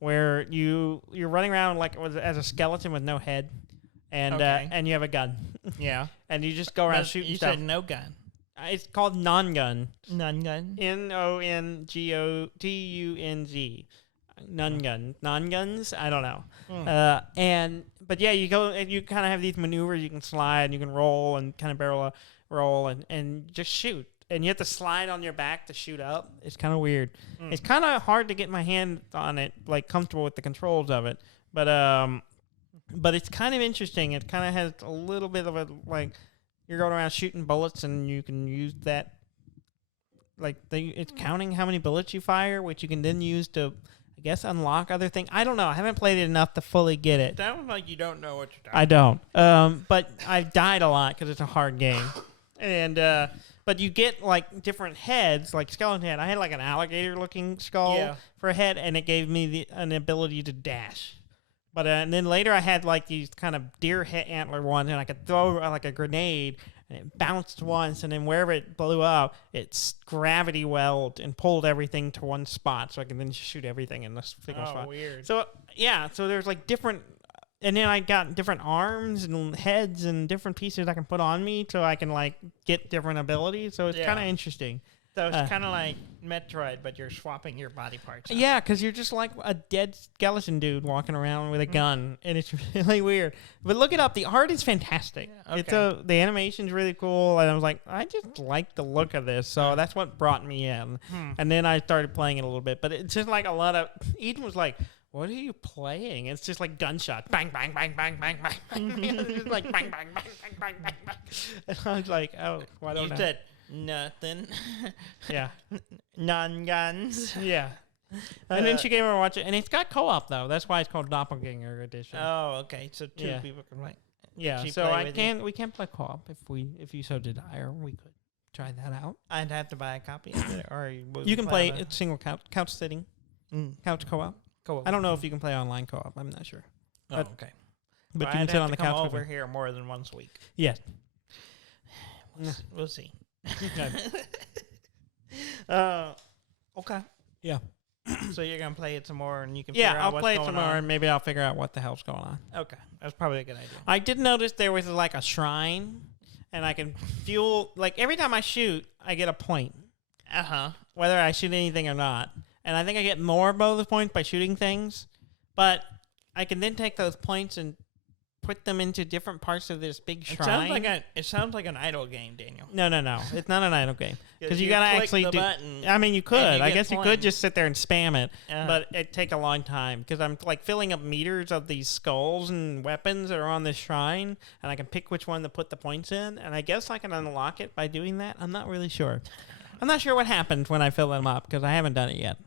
where you're running around like as a skeleton with no head, and you have a gun. Yeah, and you just go around shooting stuff. You said no gun. It's called Nongunz. Nongunz. Nongunz. Nongunz. I don't know. But yeah, you go and you kind of have these maneuvers. You can slide, and you can roll, and kind of barrel roll, and just shoot. And you have to slide on your back to shoot up. It's kind of weird. It's kind of hard to get my hand on it, like comfortable with the controls of it. But it's kind of interesting. It kind of has a little bit of a like. You're going around shooting bullets, and you can use that. It's counting how many bullets you fire, which you can then use to, I guess, unlock other things. I don't know. I haven't played it enough to fully get it. Sounds like you don't know what you're talking about. I don't. But I've died a lot because it's a hard game. And but you get like different heads, like skeleton head. I had like an alligator-looking skull for a head, and it gave me an ability to dash. But and then later I had like these kind of deer antler ones, and I could throw like a grenade, and it bounced once, and then wherever it blew up, it's gravity welled and pulled everything to one spot, so I can then just shoot everything in this single spot. Weird. So so there's like different, and then I got different arms and heads and different pieces I can put on me, so I can like get different abilities. So it's kind of interesting. So it's kind of like Metroid, but you're swapping your body parts out. Yeah, because you're just like a dead skeleton dude walking around with a gun, and it's really weird. But look it up. The art is fantastic. Yeah, okay. The animation's really cool, and I was like, I just like the look of this, so that's what brought me in. And then I started playing it a little bit, but it's just like a lot of... Eden was like, what are you playing? It's just like gunshots. Bang, bang, bang, bang, bang, bang. It's just like bang, bang, bang, bang, bang, bang, bang. And I was like, oh, I don't know. You said... Nothing. Yeah. Nongunz. Yeah. And then she came over and watched it. And it's got co-op, though. That's why it's called Doppelganger Edition. Oh, okay. So two people can play. Yeah. So we can play co-op if you so desire. We could try that out. I'd have to buy a copy of it. Or you can play it single couch sitting. Couch co-op. I don't know if you can play online co-op. I'm not sure. Oh, okay. But you can sit on the couch. Come over here more than once a week. Yes. We'll see. Okay. Yeah. So you're gonna play it some more, and you can figure out I'll play it some more, and maybe I'll figure out what the hell's going on. Okay, that's probably a good idea. I did notice there was like a shrine, and I can fuel like every time I shoot, I get a point. Whether I shoot anything or not, and I think I get more bonus points by shooting things, but I can then take those points and put them into different parts of this big shrine. It sounds like an idle game, Daniel. No. It's not an idle game. Because you got to actually do... I mean, you could. I guess you could just sit there and spam it. But it'd take a long time. Because I'm like filling up meters of these skulls and weapons that are on this shrine. And I can pick which one to put the points in. And I guess I can unlock it by doing that. I'm not really sure. I'm not sure what happens when I fill them up. Because I haven't done it yet.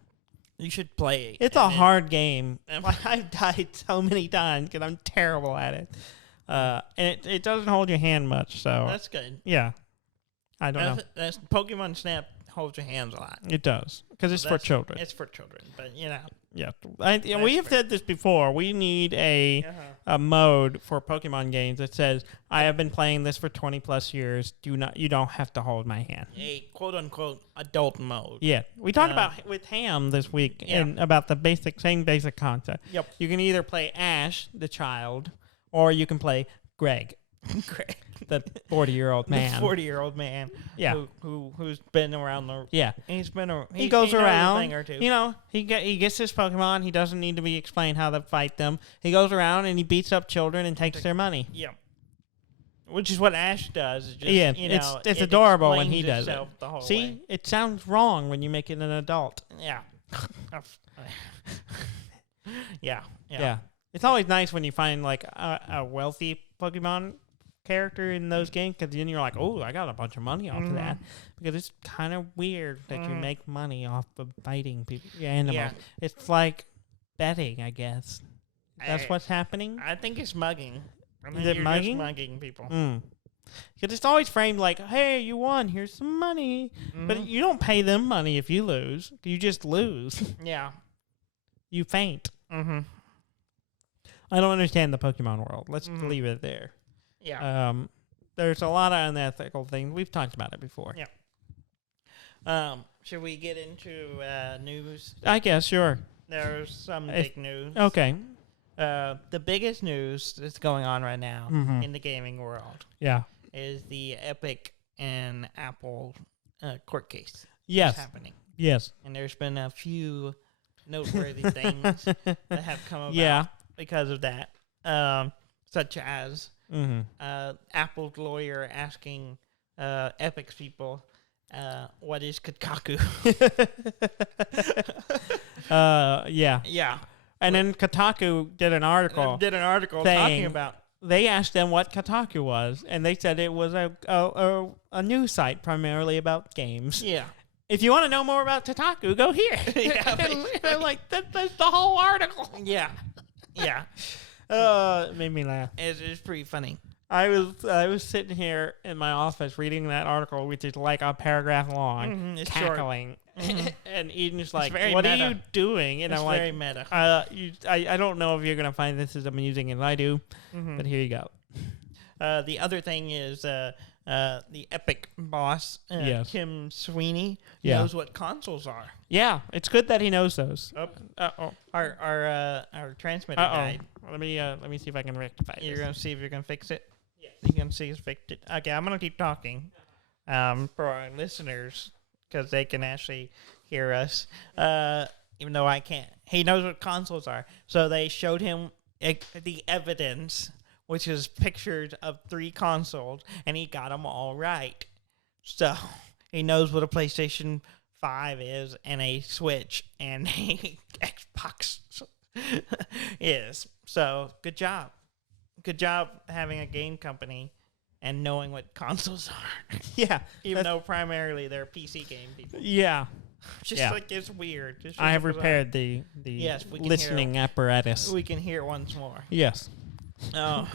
You should play it. It's a hard game. I've died so many times because I'm terrible at it. And it doesn't hold your hand much, so... That's good. Yeah. I don't know. That's Pokemon Snap holds your hands a lot. It does. Because it's for children. It's for children, but, you know... Yeah. We have said this before. We need a mode for Pokemon games that says, I have been playing this for 20 plus years. You don't have to hold my hand. A quote unquote adult mode. Yeah. We talked about with Ham this week and about the same basic concept. Yep. You can either play Ash, the child, or you can play Greg. Greg. The 40-year-old man. The 40-year-old man. Yeah. Who's been around the... Yeah. He goes around. A thing or two. You know, he gets his Pokemon. He doesn't need to be explained how to fight them. He goes around and he beats up children and takes their money. Yeah. Which is what Ash does. Just, it's adorable when he does it. The whole See? way. It sounds wrong when you make it an adult. Yeah. Yeah. It's always nice when you find like a wealthy Pokemon character in those games, because then you're like, oh, I got a bunch of money off of that, because it's kind of weird that you make money off of fighting animals. Yeah. It's like betting, I guess. That's what's happening. I think it's mugging. Is it mugging? Just mugging people. Because it's always framed like, hey, you won, here's some money. But you don't pay them money if you lose. You just lose. Yeah. You faint. I don't understand the Pokemon world. Let's leave it there. Yeah. There's a lot of unethical things. We've talked about it before. Yeah. Should we get into news? I guess, sure. There's some big news. Okay. The biggest news that's going on right now in the gaming world is the Epic and Apple court case. Yes. That's happening. Yes. And there's been a few noteworthy things that have come about because of that, such as Apple's lawyer asking Epic's people, what is Kotaku? Yeah. And then Kotaku did an article talking about. They asked them what Kotaku was, and they said it was a news site primarily about games. Yeah. If you want to know more about Kotaku, go here. They're like, that's the whole article. Yeah. It made me laugh. It's pretty funny. I was sitting here in my office reading that article, which is like a paragraph long, cackling. And Eden's like, what are you doing? And it's I'm like, very meta. I don't know if you're going to find this as amusing as I do, but here you go. The other thing is the Epic boss, Yes. Tim Sweeney, Yeah. knows what consoles are. Yeah, it's good that he knows those. Our transmitter Uh-oh. died. Let me see if I can rectify You're this. gonna see if you can fix it. Yes. You can see if fix it. Okay, I'm gonna keep talking, for our listeners because they can actually hear us, even though I can't. He knows what consoles are, so they showed him the evidence, which is pictures of 3 consoles, and he got them all right. So he knows what a PlayStation 5 is, and a Switch, and a Xbox is. So good job. Good job having a game company and knowing what consoles are. Yeah, Even though primarily they're PC game people. yeah. Just Yeah. like it's weird. It's just I have bizarre. repaired the Yes, we can listening apparatus. We can hear once more. Yes. Oh.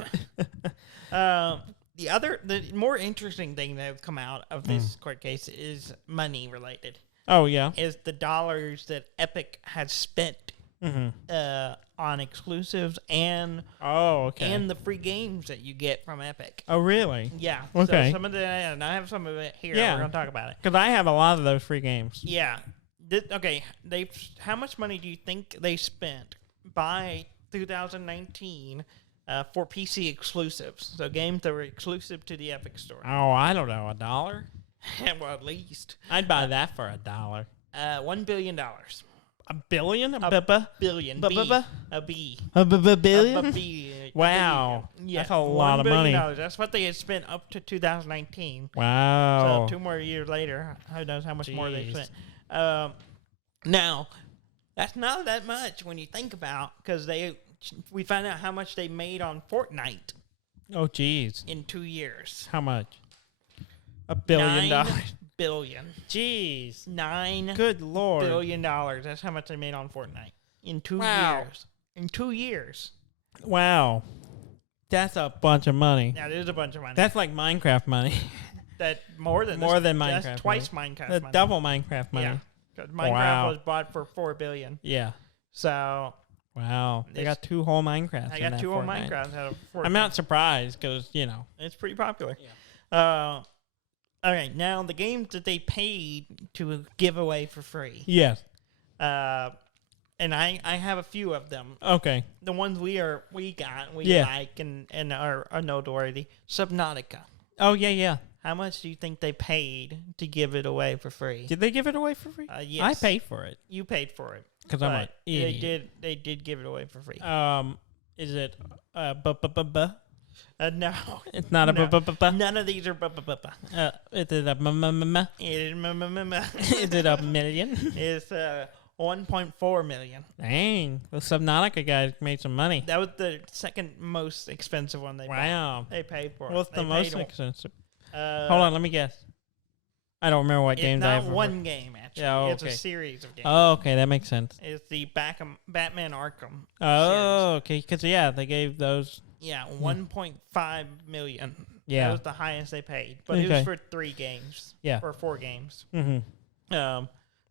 The more interesting thing that have come out of this court case is money related. Oh yeah. Is the dollars that Epic has spent on exclusives and the free games that you get from Epic. Oh really? Yeah. Okay. So some of the, and I have some of it here. Yeah. We're gonna talk about it. Because I have a lot of those free games. Yeah. Okay. How much money do you think they spent by 2019 for PC exclusives? So games that were exclusive to the Epic Store. Oh, I don't know, $1? Well, at least I'd buy that for $1. $1 billion. A billion? Billion. B-b-b? A B. A billion? A B. Wow. Yeah. That's a lot of $1 money. billion. That's what they had spent up to 2019. Wow. So 2 more years later, who knows how much more they Jeez. spent. Now, that's not that much when you think about, because we found out how much they made on Fortnite Oh, geez. in 2 years. How much? $1 billion. $9 billion. Jeez. $9 Good Lord. billion. That's how much they made on Fortnite in 2 Wow. years. In 2 years. Wow. That's a bunch of money. That is a bunch of money. That's like Minecraft money. That more than Minecraft That's twice money. Minecraft That's money. double Minecraft money. Yeah. 'Cause Minecraft Wow. was bought for $4 billion. Yeah. So Wow. They It's- got 2 whole Minecrafts. I in got that 2 on Fortnite. Minecraft out of Fortnite. I'm not surprised because, It's pretty popular. Yeah. All right, now the games that they paid to give away for free. Yes. And I have a few of them. Okay. The ones we got, Yeah. like and are noteworthy. Subnautica. Oh, yeah. How much do you think they paid to give it away for free? Did they give it away for free? Yes. I paid for it You paid for it. because I'm But an idiot. they did give it away for free. Is it No. It's not No. a None of these are Is it a Is it a million? It's 1.4 million. Dang, the Subnautica guys made some money. That was the second most expensive one they bought. Wow. They paid for it. What's the They most paid, expensive? Hold Hold on, let me guess. I don't remember what It's games I not have. one game, actually. Yeah, It's okay. a series of games. Oh, okay, that makes sense. It's the Batman Arkham Oh, okay, because they gave those. Yeah, 1.5 million. Yeah. That was the highest they paid. But it was Okay. for 3 games. Yeah. Or 4 games. Mm-hmm.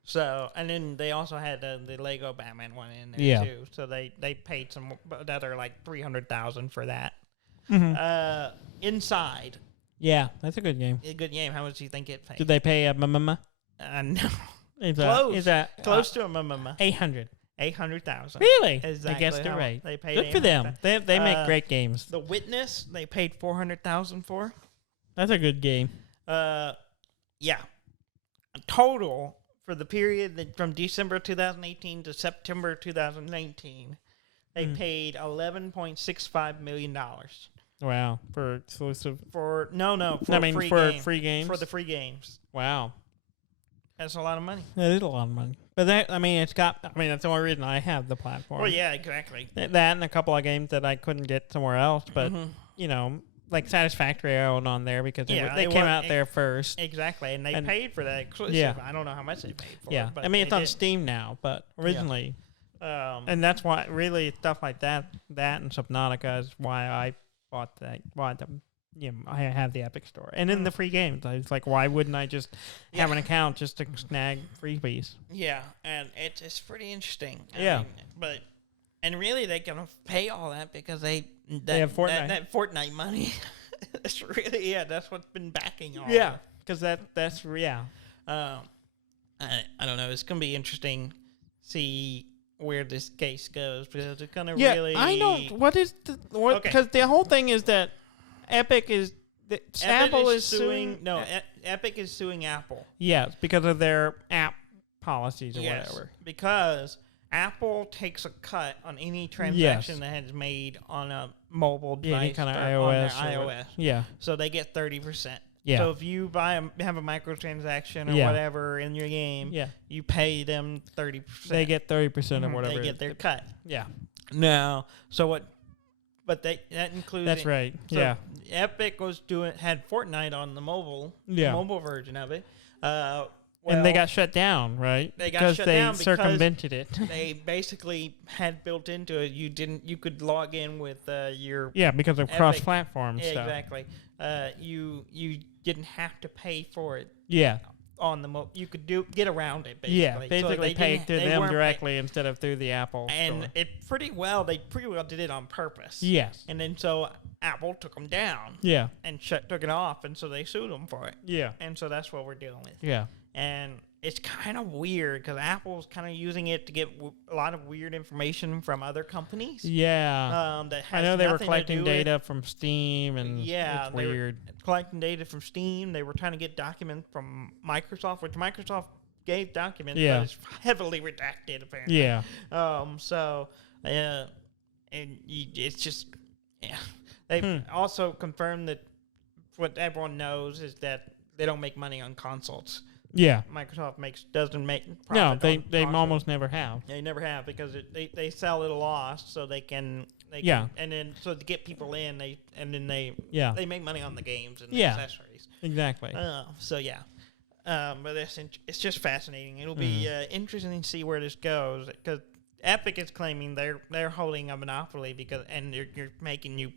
So, and then they also had the Lego Batman one in there Yeah. too. So they paid some other like 300,000 for that. Mm-hmm. Inside, Yeah, that's a good game. a good game. How much do you think it paid? Did they pay a mama? No, Is Close. Is that close to a mama. 800? 800,000. Really? Exactly. I guessed it how right. They paid Good for them. 800,000. They make great games. The Witness, they paid 400,000 for. That's a good game. Yeah. A total for the period from December 2018 to September 2019, they paid $11.65 million. Wow, for exclusive. For free for game. free games. For the free games. Wow, That's a lot of money. that is a lot of money. But that's the only reason I have the platform. Well, yeah, exactly. That and a couple of games that I couldn't get somewhere else, but like Satisfactory I own on there because they came out there first. Exactly, and they paid for that exclusive. Yeah. I don't know how much they paid for Yeah, it. But it's they on did. Steam now, but originally, and that's why really stuff like that and Subnautica is why I bought that. Why I have the Epic Store and in the free games. I was like, why wouldn't I just have an account just to snag freebies? Yeah, and it's pretty interesting. Yeah. And really they can pay all that because they have Fortnite. that Fortnite money. It's really that's what's been backing all. Yeah, because that's I don't know. It's gonna be interesting. See where this case goes because it's gonna yeah. really. I know what is because the whole thing is that Epic is. Apple is suing. No, Epic is suing Apple. Yes, because of their app policies or whatever. Because Apple takes a cut on any transaction that is made on a mobile device, any kind of iOS. Yeah. So they get 30%. Yeah. So if you have a microtransaction or whatever in your game, you pay them 30%. They get 30% of whatever. They get their cut. Yeah. Now, so what? But that includes. That's right. So Epic had Fortnite on the mobile version of it. And they got shut down, right? They got shut down because circumvented it. They basically had built into it. You could log in with your because of cross-platform stuff. Exactly. You didn't have to pay for it. Yeah. On the you could get around it basically. Yeah, basically so pay through them directly instead of through the Apple and store. They pretty well did it on purpose. Yes. And then so Apple took them down. Yeah. And took it off, and so they sued them for it. Yeah. And so that's what we're dealing with. Yeah. And it's kind of weird because Apple's kind of using it to get a lot of weird information from other companies. Yeah. That has I know they were nothing collecting to do data from Steam, and it's weird. Collecting data from Steam. They were trying to get documents from Microsoft, which Microsoft gave documents, but it's heavily redacted apparently. Yeah. It's just They've also confirmed that what everyone knows is that they don't make money on consoles. Yeah. Microsoft doesn't make No, profit they almost never have. They never have because they sell at a loss, so they can and then so to get people in they make money on the games and the accessories. Exactly. But it's just fascinating. It'll be interesting to see where this goes because Epic is claiming they're holding a monopoly and you're making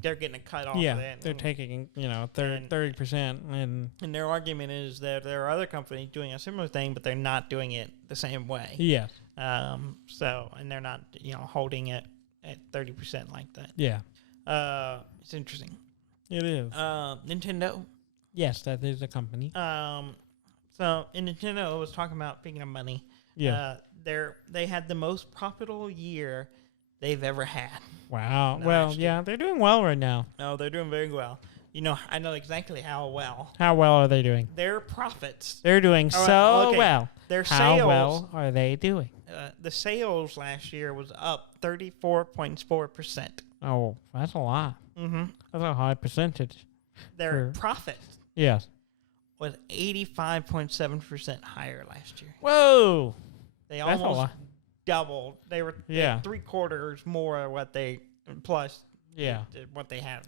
they're getting a cut off of that. They're taking 30% and their argument is that there are other companies doing a similar thing, but they're not doing it the same way. Yes. And they're not holding it at 30% like that. Yeah. It's interesting. It is. Nintendo. Yes, that is a company. So in Nintendo, I was talking about speaking of money. Yeah. They had the most profitable year they've ever had. Wow. Well, they're doing well right now. No, they're doing very well. I know exactly how well. How well are they doing? Their profits. They're doing well. Their sales. How well are they doing? The sales last year was up 34.4%. Oh, that's a lot. Mm-hmm. That's a high percentage. Their profit. Yes. Was 85.7% higher last year. Whoa. They almost doubled. They were 3/4 more of what they plus what they have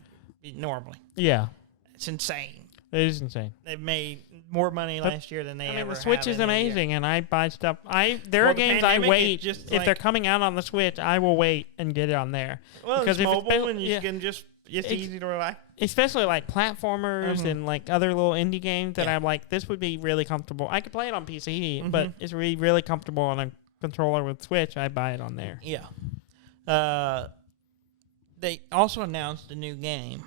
normally. Yeah. It's insane. It is insane. They've made more money last year than they ever have. The Switch is amazing, and I buy stuff. There are games I wait. If they're coming out on the Switch, I will wait and get it on there. Well, because it's mobile and you can just... It's easy to relax. Especially like platformers and like other little indie games that I'm like, this would be really comfortable. I could play it on PC, but it's really, really comfortable on a controller with Switch. I buy it on there. Yeah. They also announced a new game,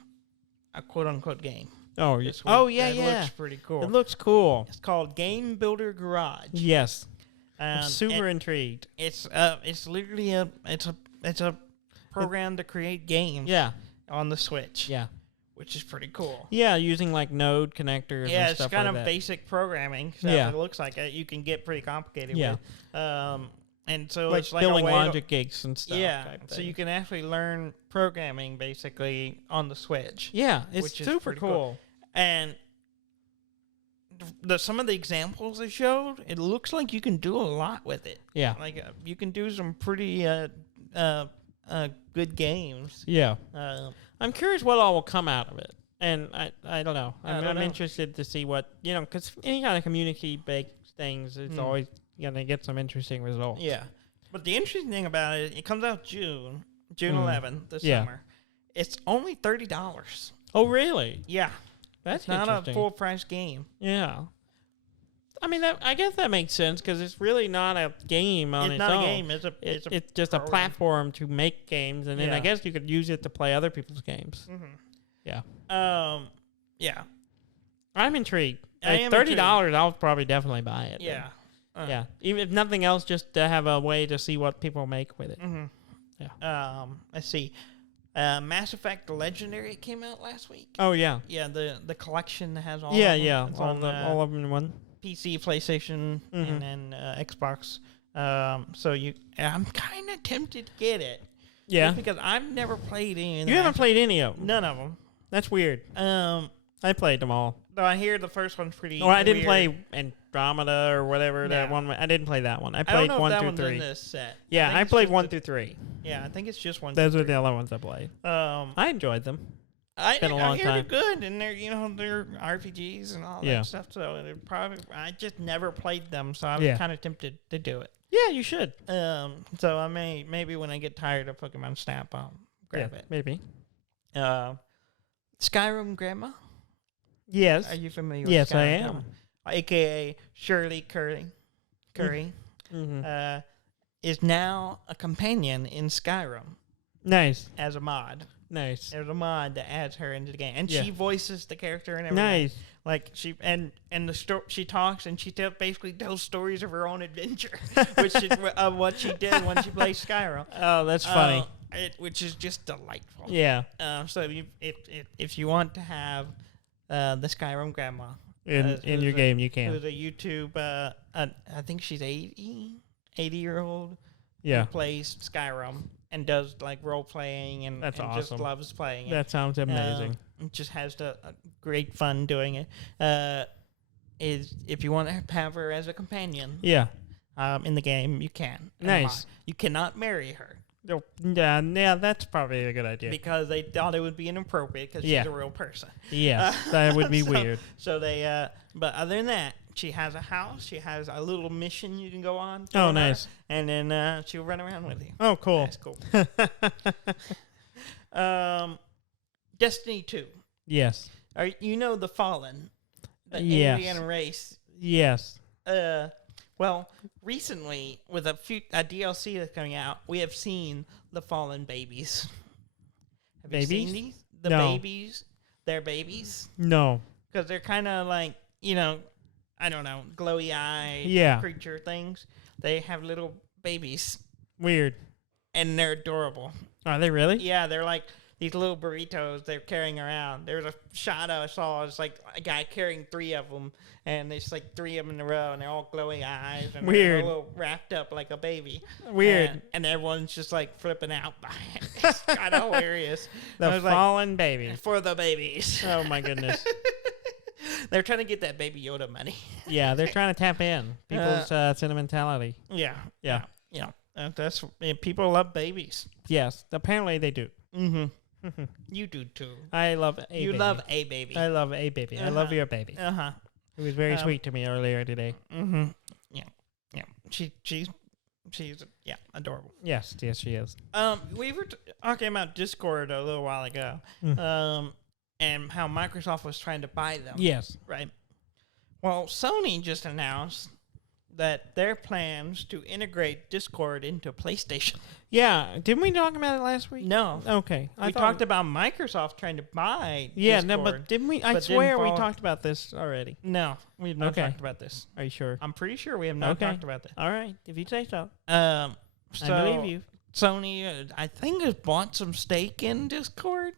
a quote-unquote game. Oh, It looks pretty cool. It looks cool. It's called Game Builder Garage. Yes. I'm super intrigued. It's literally a program to create games. Yeah. On the Switch. Yeah. Which is pretty cool. Yeah, using like node connectors and stuff like that. Yeah, it's kind of basic programming. So it looks like you can get pretty complicated with. And so like it's like building a way logic gigs and stuff. Yeah, so you can actually learn programming basically on the Switch. Yeah, it's super cool. And some of the examples they showed, it looks like you can do a lot with it. Yeah. Like you can do some pretty good games. Yeah. I'm curious what all will come out of it. And I don't know. I'm interested to see what, because any kind of community-based things, it's always going to get some interesting results. Yeah. But the interesting thing about it comes out June 11th this summer. It's only $30. Oh, really? Yeah. That's not a full-price game. Yeah. I mean, I guess that makes sense because it's really not a game on its own. It's not a game. It's just a platform to make games, and then I guess you could use it to play other people's games. Mm-hmm. Yeah. Yeah. I'm intrigued. I Like am $30, I'll probably definitely buy it. Yeah. Yeah. Even if nothing else, just to have a way to see what people make with it. Mm-hmm. Yeah. Let's see. Mass Effect Legendary came out last week. Oh yeah. Yeah, the collection has all. Yeah, of them. yeah. It's All of them in one. PC, PlayStation, and then Xbox. I'm kind of tempted to get it. Yeah. Just because I've never played any of them. You haven't played any of them. None of them. That's weird. I played them all. Though I hear the first one's pretty. Well, I didn't weird. play Andromeda or whatever that No. one. I didn't play that one. I I played don't know 1 if that through one's 3. in this set. Yeah, think I it's played just 1 through 3. Yeah, I think it's just 1. Those through were the other ones I played. 3. I enjoyed them. I been a long hear time. they're good, and they're RPGs and all that stuff. So they're probably I just never played them, so I'm kind of tempted to do it. Yeah, you should. So I maybe when I get tired of Pokemon Snap, I'll grab it. Maybe. Skyrim Grandma. Yes. Are you familiar with Yes, Skyrim I am. Grandma? AKA Shirley Curry. Mm-hmm. Is now a companion in Skyrim Nice. as a mod. Nice. There's a mod that adds her into the game, and Yeah. she voices the character and everything. Nice. Like she she talks and she basically tells stories of her own adventure, which is of what she did when she played Skyrim. Oh, that's funny. Which is just delightful. Yeah. So if you want to have the Skyrim Grandma In your game, you can. who's a YouTube, I think she's 80-year-old. Yeah. Who plays Skyrim and does like role playing and That's just awesome. loves playing it. That sounds amazing. Just has great fun doing it. Is if you want to have her as a companion, Yeah. in the game, you can. Nice. You cannot marry her Yeah, that's probably a good idea. because they thought it would be inappropriate because Yeah. she's a real person. Yes, that would be So- weird. So they, but other than that, she has a house. She has a little mission you can go on. Oh, for her, nice. And then she'll run around with you. Oh, cool. That's cool. Destiny 2. Yes. The Fallen, the Yes. alien race. Yes. Well, recently with a DLC that's coming out, we have seen the Fallen babies. Have you Babies? seen these? The No. babies. They're babies No. because they're kind of like I don't know, glowy eye creature things. They have little babies Weird. and they're adorable. Are they really? Yeah, they're like these little burritos they're carrying around. There's a shot I saw. It's like a guy carrying 3 of them, and there's like 3 of them in a row, and they're all glowing eyes, and Weird. they're a little wrapped up like a baby. Weird. And everyone's just like flipping out by it. It's kind of hilarious. I The was like, fallen baby. for the babies. Oh my goodness. They're trying to get that Baby Yoda money. Yeah, they're trying to tap in people's sentimentality. Yeah. Yeah. That's people love babies. Yes, apparently they do. Mm-hmm. You do too. I love a You baby. love a baby. I love a baby. I love your baby. Uh-huh. It was very sweet to me earlier today. Mm-hmm. Yeah. She's adorable. Yes, she is. We were talking about Discord a little while ago. And how Microsoft was trying to buy them. Yes. Right. Well, Sony just announced that their plans to integrate Discord into PlayStation. Yeah, didn't we talk about it last week? No. Okay. We talked about Microsoft trying to buy Yeah, no, Discord. but didn't we? I but swear didn't we follow- talked about this already. No, we have not Okay. talked about this. Are you sure? I'm pretty sure we have not Okay. talked about this. All right, if you say so. So I believe you. Sony, I think, has bought some stake in Discord.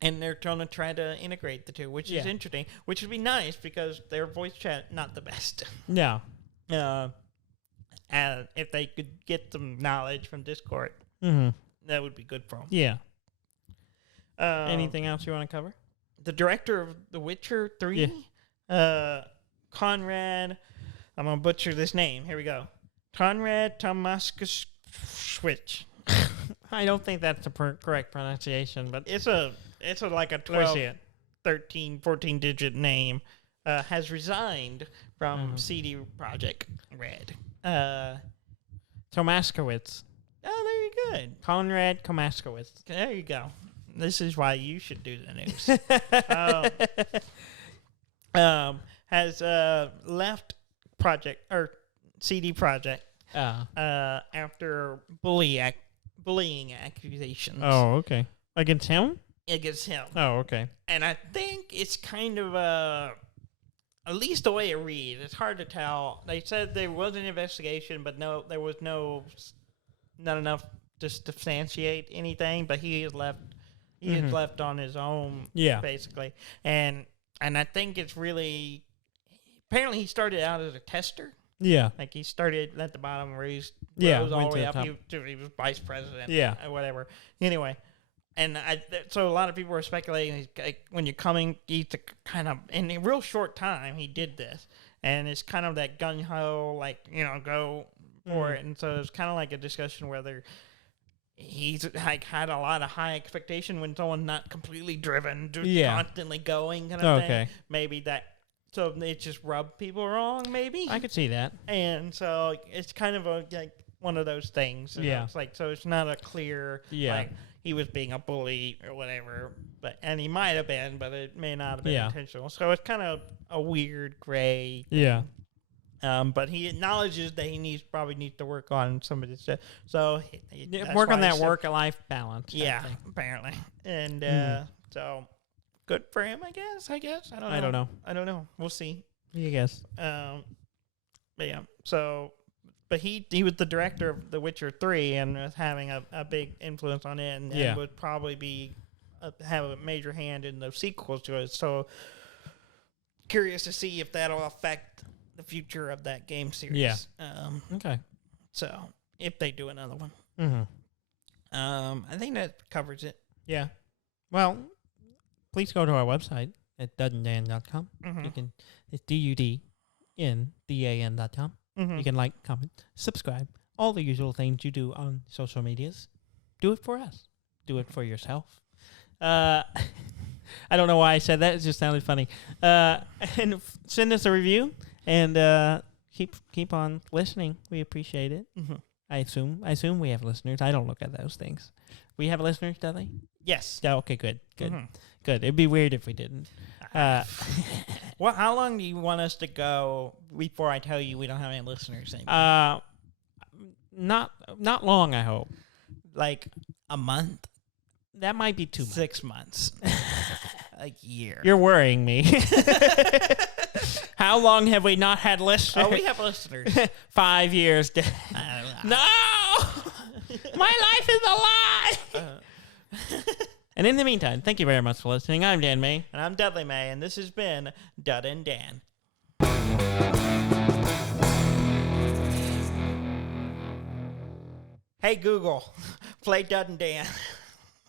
And they're going to try to integrate the two, which is interesting, which would be nice because their voice chat not the best. No. If they could get some knowledge from Discord, Mm-hmm. that would be good for them. Yeah. Anything else you want to cover? The director of The Witcher 3, Conrad, I'm going to butcher this name. Here we go. Conrad Tomaskowicz. I don't think that's the correct pronunciation, but It's like a let me 12, see it. 13, 14 digit name. Has resigned from CD Projekt Red. Tomaskowicz. Oh, there you go. Conrad Tomaskowicz. There you go. This is why you should do the news. Has left CD Projekt after bullying accusations. Oh, okay. Against him? against him. Oh, okay. And I think it's kind of at least the way it reads. It's hard to tell. They said there was an investigation, but no, there was not enough to substantiate anything. But he is left. He is left on his own. Yeah. Basically, and I think it's really. Apparently, he started out as a tester. Yeah. Like he started at the bottom, rose went all to the way the up. top. He was vice president. Yeah. Or whatever. Anyway. And so a lot of people are speculating when you're coming, he's kind of in a real short time he did this, and it's kind of that gung ho, like go for it. And so it's kind of like a discussion whether he's like had a lot of high expectation when someone's not completely driven, constantly going kind of thing. Maybe that. So it just rubbed people wrong. Maybe I could see that. And so it's kind of like one of those things. It's like so it's not a clear like. He was being a bully or whatever, and he might have been, but it may not have been intentional. So it's kind of a weird gray. Yeah. But he acknowledges that he probably needs to work on some of this stuff. So work on that work-life balance. Yeah, apparently, and so good for him, I guess. I don't know. We'll see. I guess. But yeah. So. But he was the director of The Witcher 3 and was having a big influence on it, and would probably have a major hand in the sequels to it. So curious to see if that'll affect the future of that game series. Yeah. Okay. So if they do another one, I think that covers it. Yeah. Well, please go to our website at dudanddan.com. You can. It's DUDNDAN.com. You can like, comment, subscribe, all the usual things you do on social medias. Do it for us. Do it for yourself. I don't know why I said that. It just sounded funny. And send us a review and keep on listening. We appreciate it. I assume we have listeners. I don't look at those things. We have listeners, Dudley? Yes. Oh, okay, good. Good. It'd be weird if we didn't. Well, how long do you want us to go before I tell you we don't have any listeners anymore? Not long, I hope. Like a month? That might be too much. 6 months. A year. You're worrying me. How long have we not had listeners? Oh, we have listeners. 5 years. No! My life is a lie! And in the meantime, thank you very much for listening. I'm Dan May. And I'm Dudley May, and this has been Dud and Dan. Hey, Google, play Dud and Dan.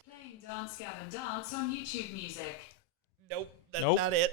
Playing Dance Gavin Dance on YouTube Music. Nope, that's not it.